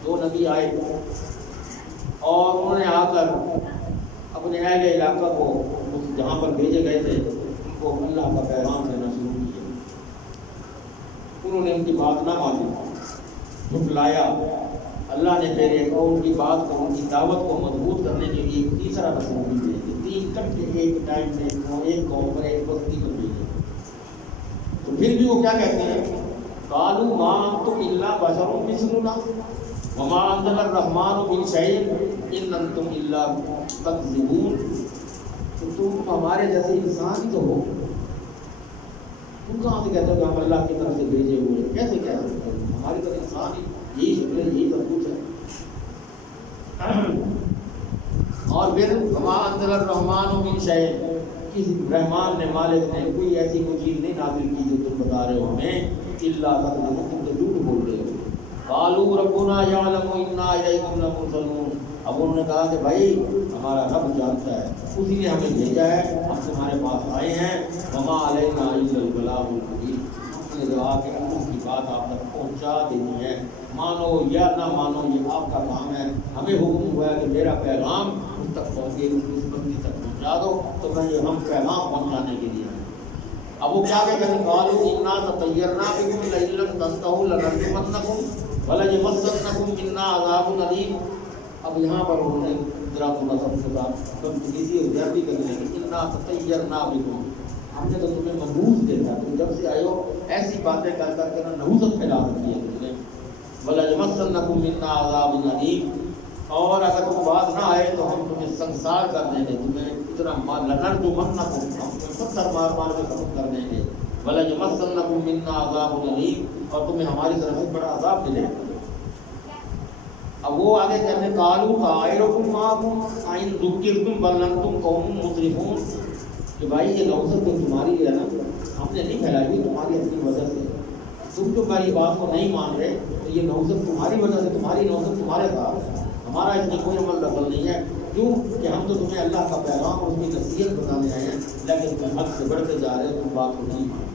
دو نبی آئے اور انہوں نے آ کر اپنے اہل علاقہ کو جہاں پر بھیجے گئے تھے ان کو اللہ کا پیغام دینا شروع کیا۔ انہوں نے ان کی بات نہ مانی، جھٹلایا۔ اللہ نے پھر ایک اور ان کی بات کو، ان کی دعوت کو مضبوط کرنے کے لیے تیسرا رسول بھی بھیجے، تین کٹھے ایک ٹائم میں ایک قوم پر ایک بستی پر بھیجے۔ تو پھر بھی وہ کیا کہتے ہیں، قالوا ما انتم الا بشر مثلنا وما انزل الرحمن من شيء ان انتم الا تكذبون۔ تو تم ہمارے جیسے انسان ہی تو ہو، تم کہاں سے کہتے ہو کہ ہم اللہ کی طرف سے بھیجے ہوئے، کیسے کہہ سکتے ہیں، ہماری طرف انسان ہی، یہی شکل ہے، یہی سب کچھ ہے۔ اور پھر وما انزل الرحمن من شيء، کسی رحمان نے، مالک نے کوئی ایسی کوئی چیز نہیں نازل کی جو تم بتا رہے ہو ہمیں، الا تکذبون، تم تو جھوٹ بول رہے ہو۔ قالوا ربنا يعلم انا الیکم لمرسلون، اب انہوں نے کہا کہ بھائی ہمارا رب جانتا ہے، اسی نے ہمیں بھیجا ہے، ہم تمہارے پاس آئے ہیں، وما علینا الا البلاغ المبین، ہم نے جو آ کے اللہ کی بات آپ تک پہنچا دینی ہے، مانو یا نہ مانو یہ آپ کا کام ہے، ہمیں حکم ہوا ہے کہ میرا پیغام اس تک پہنچے، اس بندی تک پہنچا دو، تو میں یہ ہم پیغام پہنچانے کے لیے ہیں۔ اب وہ کیا کہتے ہیں، قالوا انا تطیرنا بکم لئن لم تنتهوا لنرجمنکم وَلَيَمَسَّنَّكُمْ مِنَّا عَذَابٌ أَلِيمٌ۔ اب یہاں پر انہوں نے ذرا تھوڑا سا کے ساتھ کسی اور زیادتی کرنے لگے، اِنَّا تَطَيَّرْنَا بِكُمْ، ہم نے تو تمہیں منحوس دیکھا، تم جب سے آئے ہو ایسی باتیں کر کر کے نحوست پھیلا رکھی ہے تم نے، وَلَيَمَسَّنَّكُمْ مِنَّا عَذَابٌ أَلِيمٌ، اور اگر وہ بات نہ آئے تو ہم تمہیں سنسار کر دیں گے، تمہیں اتنا لَنَرْجُمَنَّكُمْ، ہم تمہیں پتھر مار مار کے ختم کر دیں گے، وَلَيَمَسَّنَّكُمْ مِنَّا عَذَابٌ أَلِيمٌ، اور تمہیں ہماری طرف سے بڑا عذاب ملے گا۔ اب وہ آگے کہتے ہیں، قالوا طائرکم معکم ان ذکرتم بل انتم قوم مسرفون، کہ بھائی یہ نوزت تو تمہاری ہے نا، ہم نے نہیں پھیلائی، تمہاری اپنی وجہ سے، تم جو میری بات کو نہیں مان رہے تو یہ نوزت تمہاری وجہ سے، تمہاری نوزت تمہارے ساتھ، ہمارا اس میں کوئی عمل دخل نہیں ہے، کیوں کہ ہم تو تمہیں اللہ کا پیغام اور اس کی نصیحت بتانے آئے ہیں، لیکن تم حد سے بڑھتے جا رہے ہو، تم بات کو نہیں مان۔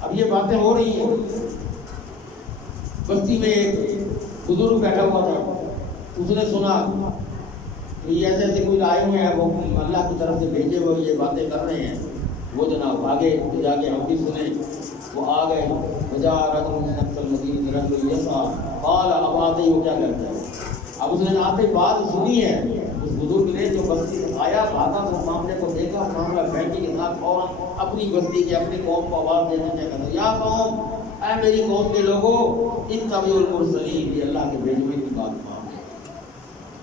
اب یہ باتیں ہو رہی ہیں، بستی میں ایک بزرگ بیٹھا ہوا تھا، اس نے سنا یہ ایسے ایسے کوئی آئے ہوئے ہیں وہ اللہ کی طرف سے بھیجے ہوئے یہ باتیں کر رہے ہیں، وہ جناب آگے جا کے ہم بھی سنیں۔ وہ آ گئے بجا رقم نقصل مدین رنگ یسا قال اب آتے ہی وہ کیا کرتا ہے، اب اس نے آتے بات سنی ہے اس بزرگ نے جو بستی سے آیا بھاگا تو معاملے کو دیکھا، معاملہ بیٹھی کے ساتھ فوراً اپنی بستی کے اپنی قوم کو آواز دینے کیا کہتا یا قوم، اے میری قوم کے لوگوں، اتبعوا المرسلین، یہ اللہ کے بھیجے ہوئے کی بات مانو۔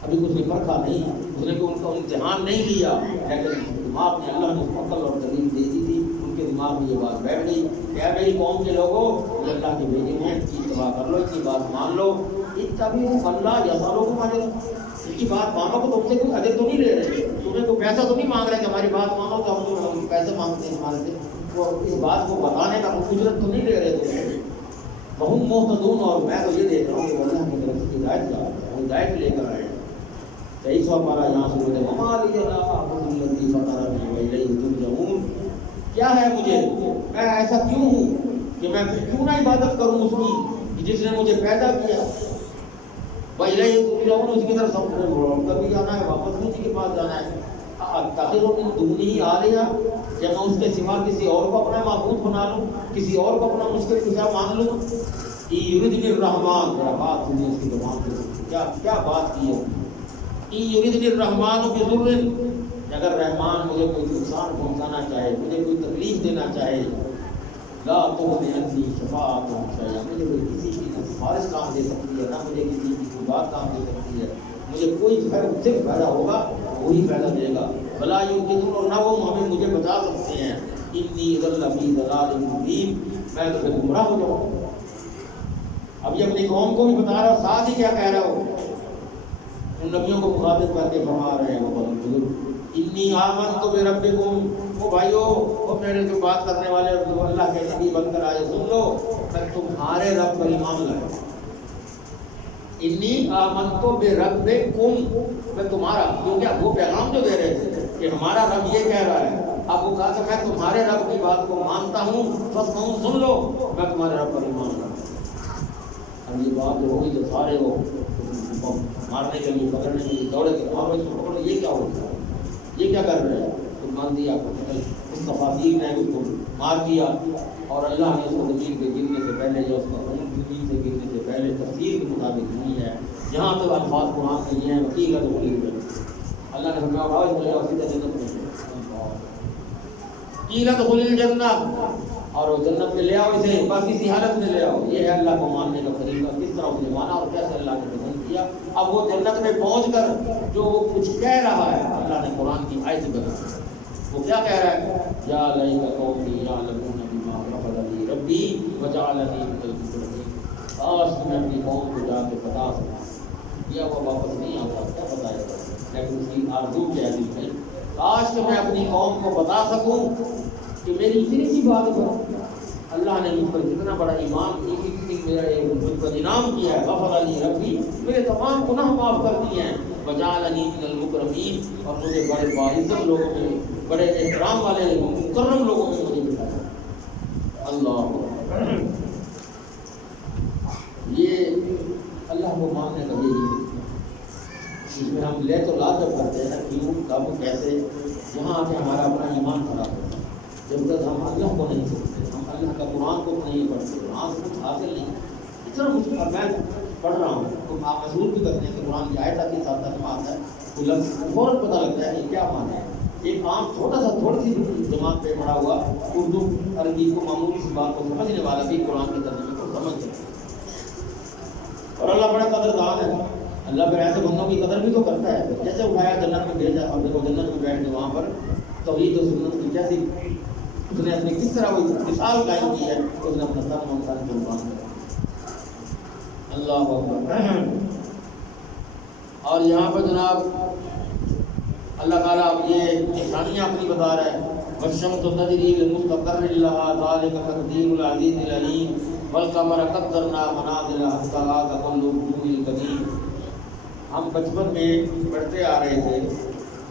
ابھی کچھ نے پرکھا نہیں، اس نے ان کا امتحان نہیں لیا، لیکن دماغ میں اللہ نے عقل اور دلیل دے دی تھی، ان کے دماغ میں یہ بات بیٹھ گئی کہ اے میری قوم کے لوگوں، یہ اللہ کے بھیجے ہیں، اس کی اتباع کر لو، اس کی بات مان لو۔ اتبعوا اللہ یسألکم اجرا، اس کی بات مانو تو تم سے کوئی اجر تو نہیں لے رہے، تمہیں کوئی پیسہ تو نہیں مانگ رہے کہ ہماری بات مانو تو ہم تمہیں پیسے مانگتے ہیں ہمارے سے، وہ اس بات کو بتانے کا کوئی اجرت تو نہیں لے رہے تم، وہم مہتدون، اور میں تو یہ دیکھ رہا ہوں کہ اللہ کی طرف سے ہدایت کا ہدایت لے کر آئے ہیں۔ 23 ہمارا یہاں سے بولے ہماری الذی فطرنی والیہ ترجعون، کیا ہے مجھے، میں ایسا کیوں ہوں کہ میں کیوں نہ عبادت کروں اس کی جس نے مجھے پیدا کیا، والیہ ترجعون، اس کی طرف سب کو کبھی جانا ہے، واپس اسی کے پاس جانا ہے۔ اتخذ من دونہ آلہہ، کیا میں اس کے سوا کسی اور کو اپنا معبود بنا لوں، کسی اور کو اپنا مشکل کشا مان لوں؟ یردنی الرحمن، ذرا بات سنیے اس کی زبان سے، کیا بات کی ہے، یردنی الرحمن بضر، اگر رحمان مجھے کوئی نقصان پہنچانا چاہے، مجھے کوئی تکلیف دینا چاہے، لا تغنی عنی شفاعتہم شیئا، مجھے کوئی کسی کی نہ سفارش کام دے سکتی ہے، نہ مجھے کسی کی کوئی بات کام دے سکتی ہے، مجھے کوئی صرف پیدا ہوگا وہی پیدا دے گا، ولا ینقذون، اور نہ وہ ہمیں مجھے بچا سکتے ہیں، انی اذا لفی ضلال مبین، میں تو پھر گمراہ ہو جاؤں۔ اب یہ اپنی قوم کو بھی بتا رہا، ساتھ ہی کیا کہہ رہا ہو، ان نبیوں کو مخاطب کر کے فرما رہے ہیں وہ بزرگ، انی آمنت بربکم، وہ بھائیو، وہ میرے جو بات کرنے والے جو اللہ کے نبی بن کر آئے سن لو، میں تمہارے رب پر ایمان لایا، انی آمنت بربکم، میں تمہارا، کیونکہ وہ پیغام جو دے رہے تھے کہ ہمارا رب یہ کہہ رہا ہے، اب وہ کہا کہ میں تمہارے رب کی بات کو مانتا ہوں، بس سن لو، میں تمہارے رب پر ایمان لایا۔ اب یہ بات جو ہوگی تو سارے وہ مارنے کے لیے پکڑنے کے لیے دوڑے کے مارو اس کو پکڑو، یہ کیا ہوتا ہے، یہ کیا کر رہے ہیں، تو مان دیا اس تفاصیل نے اس کو مار دیا، اور اللہ نے اس کو زمین پہ گرنے سے پہلے یا اس کو زمین سے گرنے سے پہلے تفسیر کے مطابق نہیں ہے، جہاں تک الفاظ قرآن میں یہ ہیں وکیل کا اللہ نے فرمایا بھائی مجھے وسیلہ جنت میں قیل ادخل الجنہ، اور وہ جنت میں لے آؤ اسے، بس اسی حالت میں لے آؤ، یہ ہے اللہ کو ماننے کا طریقہ، کس طرح اس نے مانا اور کیسے اللہ نے پسند کیا۔ اب وہ جنت میں پہنچ کر جو کچھ کہہ رہا ہے، اللہ نے قرآن کی آیت بتا، وہ کیا کہہ رہا ہے، یا لیت قومی یعلمون بما غفر لی ربی وجعلنی من المکرمین، کاش میں اپنی قوم کو جا کے بتا سکتا، یا وہ واپس نہیں آتا کیا بتایا گا، لیکن اس کی آرزو کیا ہے، کاش کہ میں اپنی قوم کو بتا سکوں کہ میری اتنی سی بات پر اللہ نے مجھ پر کتنا بڑا ایمان میرا مجھ پر انعام کیا ہے، غفر لی ربی، میرے تمام گناہ معاف کر دیے ہیں، وجعلنی من المکرمین، اور مجھے بڑے باعزت لوگوں میں، بڑے احترام والے مکرم لوگوں میں مجھے بٹھایا۔ اللہ یہ اللہ کو ماننے کا یہی، اس میں ہم لے تو لا جب کرتے ہیں، کیوں کب کیسے، یہاں آ کے ہمارا اپنا ایمان خراب ہوتا ہے، جب تک ہم اللہ کو نہیں سنتے، ہم اللہ کا قرآن کو نہیں پڑھتے، قرآن سے کچھ حاصل نہیں، اتنا مشکل، میں پڑھ رہا ہوں تو آپ محسوس بھی کرتے ہیں کہ قرآن کی آیت آتی ہے، ساتھ ساتھ آتا ہے، تو لفظ فوراً پتہ لگتا ہے کہ کیا معنی ہے۔ ایک عام چھوٹا سا تھوڑی سی جماعت پہ پڑھا ہوا اردو عربی کو معمولی سی بات کو سمجھنے والا بھی قرآن کے ترجمے کو سمجھ جائے، اور اللہ بڑا قدردان ہے، اللہ پھر ایسے بندوں کی قدر بھی تو کرتا ہے، جیسے اٹھایا جنت میں بھیجا، اور دیکھو جنت میں بیٹھ کے وہاں پر توحید و سنت کی کیسی اس نے اپنی کس طرح وہ مثال قائم کی ہے، اس نے اپنا تن من تن قربان کیا، اللہ اکبر۔ اور یہاں پر جناب اللہ تعالیٰ اب یہ نشانیاں اپنی بتا رہا ہے، والشمس تجری لمستقر لها ذلك تقدیر العزیز العلیم والقمر قدرنا منازل حتى عاد كل رجوع القدیم۔ ہم بچپن میں پڑھتے آ رہے تھے،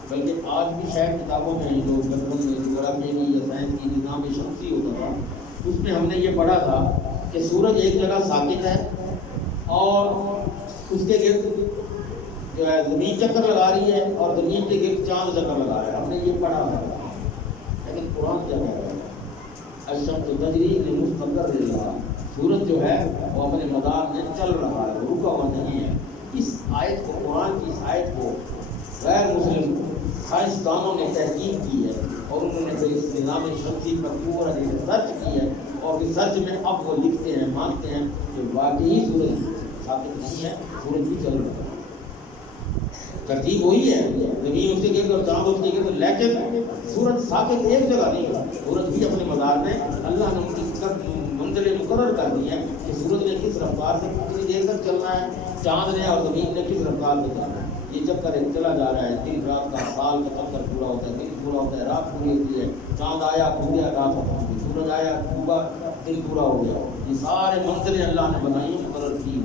بلکہ آج بھی شاید کتابوں میں جو بچپن میں جغرافیہ کی یا سائنس کی نظام شمسی ہوتا تھا، اس میں ہم نے یہ پڑھا تھا کہ سورج ایک جگہ ساکت ہے اور اس کے گرد جو ہے زمین چکر لگا رہی ہے اور زمین کے گرد چاند چکر لگا رہا ہے. ہم نے یہ پڑھا ہے، لیکن قرآن کیا کہہ رہا ہے؟ الشمس تجری لمستقر، سورج جو ہے وہ اپنے مدار میں چل رہا ہے، رکا ہوا نہیں ہے. اس آیت کو، قرآن کی اس آیت کو غیر مسلم سائنسدانوں نے تحقیق کی ہے اور انہوں نے پھر اس نظام شمسی پر پورا ریسرچ کی ہے، اور ریسرچ میں اب وہ لکھتے ہیں، مانتے ہیں کہ واقعی سورج ثابت نہیں ہے، سورج بھی چل رہا ہے. ترتیب وہی ہے، زمین اس کے گرد اور چاند اس کے گرد، لیکن سورج ساکت ایک جگہ نہیں ہے. سورج بھی اپنے مدار میں اللہ نے ان کی منزل مقرر کر دی ہے کہ سورج نے کس رفتار سے کتنی دیر تک چلنا ہے، چاند نے اور زمین نے کس رفتار سے چلنا ہے. یہ چکر چلا جا رہا ہے، دن رات کا، سال کا چکر پورا ہوتا ہے، دن پورا ہوتا ہے، رات پوری ہوتی ہے. چاند آیا کھل گیا، رات ختم ہوئی، سورج آیا ڈوبا، دن پورا ہو گیا. یہ سارے منزلیں اللہ نے بنائی، مقرر کی.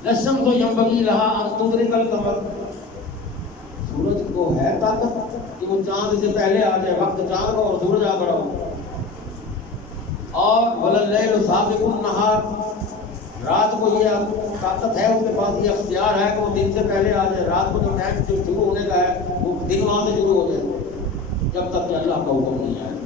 الشمس ينبغي لها ان تدرك القمر، سورج کو ہے طاقت کہ وہ چاند سے پہلے آ جائے، وقت چاند کا اور سورج آ کھڑا ہو. اور وَلَلَّيْلُ سَابِقُ النَّهَارِ، رات کو یہ طاقت ہے، اس کے پاس یہ اختیار ہے کہ وہ دن سے پہلے آ جائے. رات کو جو ٹائم جو شروع ہونے کا ہے وہ دن وہاں سے شروع ہو جائے، جب تک کہ اللہ کا حکم نہیں آئے.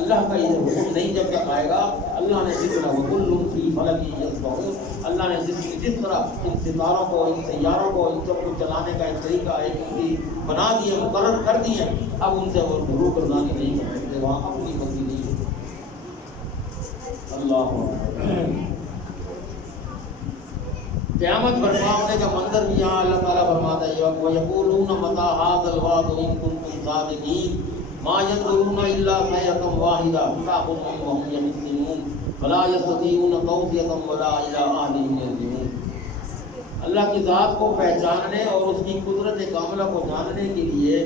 اللہ کا یہ حکم نہیں جب تک آئے گا. اللہ نے جس طرح وَكُلٌّ فِي فَلَكٍ يَسْبَحُونَ، اللہ نے جس طرح ان ستاروں کو، ان سیاروں کو، ان سب کو چلانے کا ایک طریقہ، ایک کی بنا دیے، مقرر کر دیے. اب ان سے وہ روح گردانی نہیں کر سکتے، وہاں اپنی مرضی نہیں ہے. اللہ قیامت برپا ہونے کا منظر بھی یہاں اللہ تعالیٰ فرماتا ہے وَيَقُولُونَ مَتَىٰ هَٰذَا الْوَعْدُ إِن كُنتُمْ صَادِقِينَ مَا يَنظُرُونَ إِلَّا صَيْحَةً وَاحِدَةً تَأْخُذُهُمْ وَهُمْ يَخِصِّمُونَ فَلَا يَسْتَطِيعُونَ تَوْصِيَةً وَلَا إِلَىٰ أَهْلِهِمْ يَرْجِعُونَ. اللہ کی ذات کو پہچاننے اور اس کی قدرت کاملہ کو جاننے کے لیے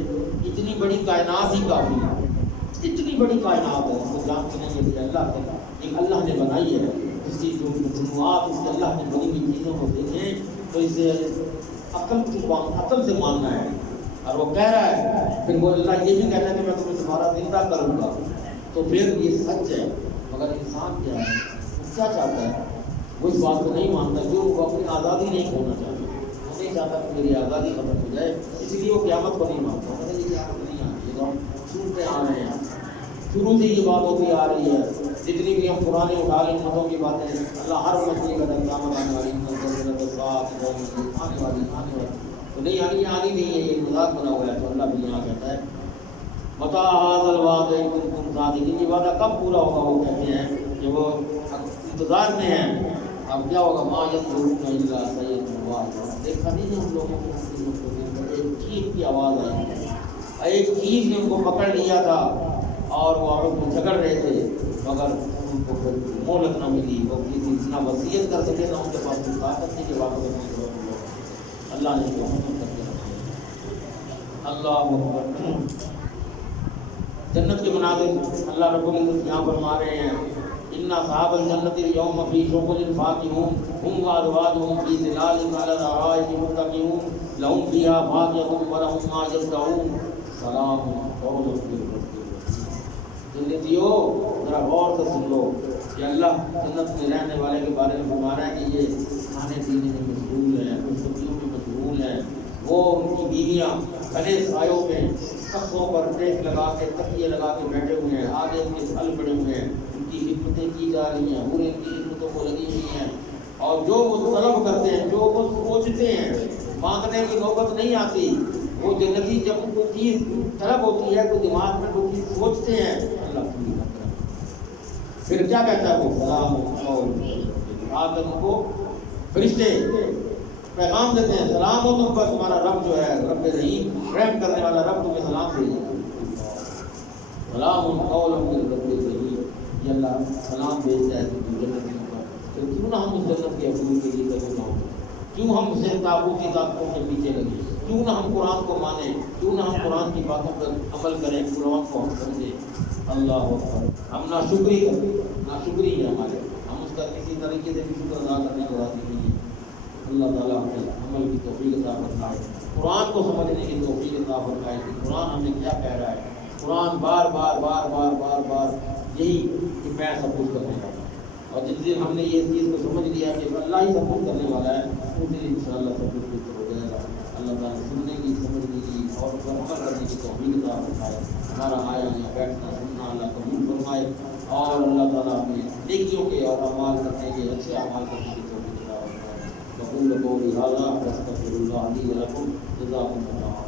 اتنی بڑی کائنات ہی کافی ہے. اتنی بڑی کائنات ہے، اس کو جاننے کے لیے اللہ نے بنائی ہے. اس کی جو مجموعات، اس کے اللہ نے بنی ہوئی چیزوں کو دیکھیں تو اسے عقل سے ماننا ہے. اور وہ کہہ رہا ہے، پھر وہ اللہ یہ بھی کہتا ہے کہ میں تمہیں تمہارا زندہ کروں گا، تو پھر یہ سچ ہے. مگر انسان کیا ہے، کیا چاہتا ہے؟ وہ اس بات کو نہیں مانتا، جو وہ اپنی آزادی نہیں کھونا چاہتا. وہ نہیں چاہتا کہ میری آزادی ختم ہو جائے، اس لیے وہ قیامت کو نہیں مانتا. یہ قیامت نہیں آتی، تو ہم سنتے آ رہے ہیں، شروع سے یہ بات ہوتی آ رہی ہے. جتنی بھی ہم پرانے اٹھا لیں امتوں کی باتیں، اللہ ہر امت یہ کہتا ہے قیامت آنے والی، آنے والی تو نہیں آنی، آنی نہیں ہے، یہ مذاق بنا ہوا ہے. تو اللہ بھی یہاں کہتا ہے مَتَىٰ هَٰذَا الْوَعْدُ إِن كُنتُمْ صَادِقِينَ. یہ وعدہ کب پورا ہوگا؟ وہ کہتے ہیں کہ وہ انتظار میں ہیں. اب کیا ہوگا؟ مَا يَنظُرُونَ إِلَّا صَيْحَةً وَاحِدَةً. دیکھا نہیں ہے ان لوگوں کو، ایک چیز کی آواز آئی، ایک چیز نے ان کو پکڑ لیا تھا اور وہ آپس میں جھگڑ رہے تھے، مگر ان کو پھر مہلت نہ ملی. وہ کسی نہ وصیت کر سکے، نہ ان کے پاس کوئی طاقت نہیں کہ واپس کرنے کی ضرورت ہو. اللہ نے جو حکم کر کے رکھے. اللہ اکبر. جنت کے مناظر اللہ رب العزت یہاں فرما رہے ہیں ان اصحاب الجنت اليوم فی شغل فاکہون هم وازواجهم فی ظلال علی الارائک متکئون لهم فیہا فاکہۃ ولهم ما یدعون سلام قولا من رب الرحیم. جنتیو ذرا غور سے سن لو کہ اللہ جنت میں رہنے والے کے بارے میں فرما رہا ہے کہ یہ کھانے پینے میں مشغول ہیں، خوشبوئوں میں مشغول ہیں. وہ ان کی بیویاں کھلے سایوں میں کفوں پر ٹیک لگا کے، تکیے لگا کے بیٹھے ہوئے ہیں، آگے ان کے پھل پڑے ہوئے ہیں، ان کی خدمتیں کی جا رہی ہیں، پورے ان کی خدمتوں کو لگی ہوئی ہیں. اور جو وہ طلب کرتے ہیں، جو وہ سوچتے ہیں، مانگنے کی نوبت نہیں آتی. وہ جنتی جب کوئی چیز طلب ہوتی ہے، کوئی دماغ میں کوئی چیز سوچتے ہیں، اللہ پوری کرتا ہے. پھر کیا کہتا ہے وہ سلام آ کر ان کو فرشتے پیغام دیتے ہیں، سلام ہو تم پر، تمہارا رب جو ہے رب رحیم، رحم کرنے والا رب تمہیں سلام بھیجے. سلام قولا من رب الرحیم. یہ اللہ سلام بھیجتا ہے جنتیوں پر. تو کیوں نہ ہم اس جنت کے حصول کے لیے کریں نہ ہو، کیوں ہم اسے تابوت کی طاقتوں کے پیچھے لگیں، کیوں نہ ہم قرآن کو مانیں، کیوں نہ ہم قرآن کی باتوں پر عمل کریں، قرآن کو ہم سمجھیں. اللہ اکبر. ہم ناشکری کریں، ناشکری ہے ہمارے، ہم اس کا کسی طریقے سے بھی شکر ادا کرنے کو راضی نہیں ہے. اللہ تعالیٰ ہمیں عمل کی توفیق عطا فرمائے، قرآن کو سمجھنے کی توفیق عطا فرمائے کہ قرآن ہمیں کیا کہہ رہا ہے. قرآن بار بار بار بار بار بار یہی کہ میں سب کچھ کرنے والا ہوں اور جس دن ہم نے یہ چیز کو سمجھ لیا کہ اللہ ہی سب کچھ کرنے والا ہے اس دن انشاءاللہ سب کچھ ہو جائے گا۔ اللہ تعالیٰ سننے کی سمجھنے کی اور اس پر عمل کرنے کی توفیق عطا فرمائے۔ ہمارا آیا یا بیٹھنا سننا اللہ قبول فرمائے اور اللہ تعالیٰ ہمیں نیکیوں کے اور اعمال کرنے کے اچھے اعمال کرنے کی توفیق عطا فرمائے۔ وقول قولی ھذا واستغفر اللہ لی ولکم جزاکم اللہ۔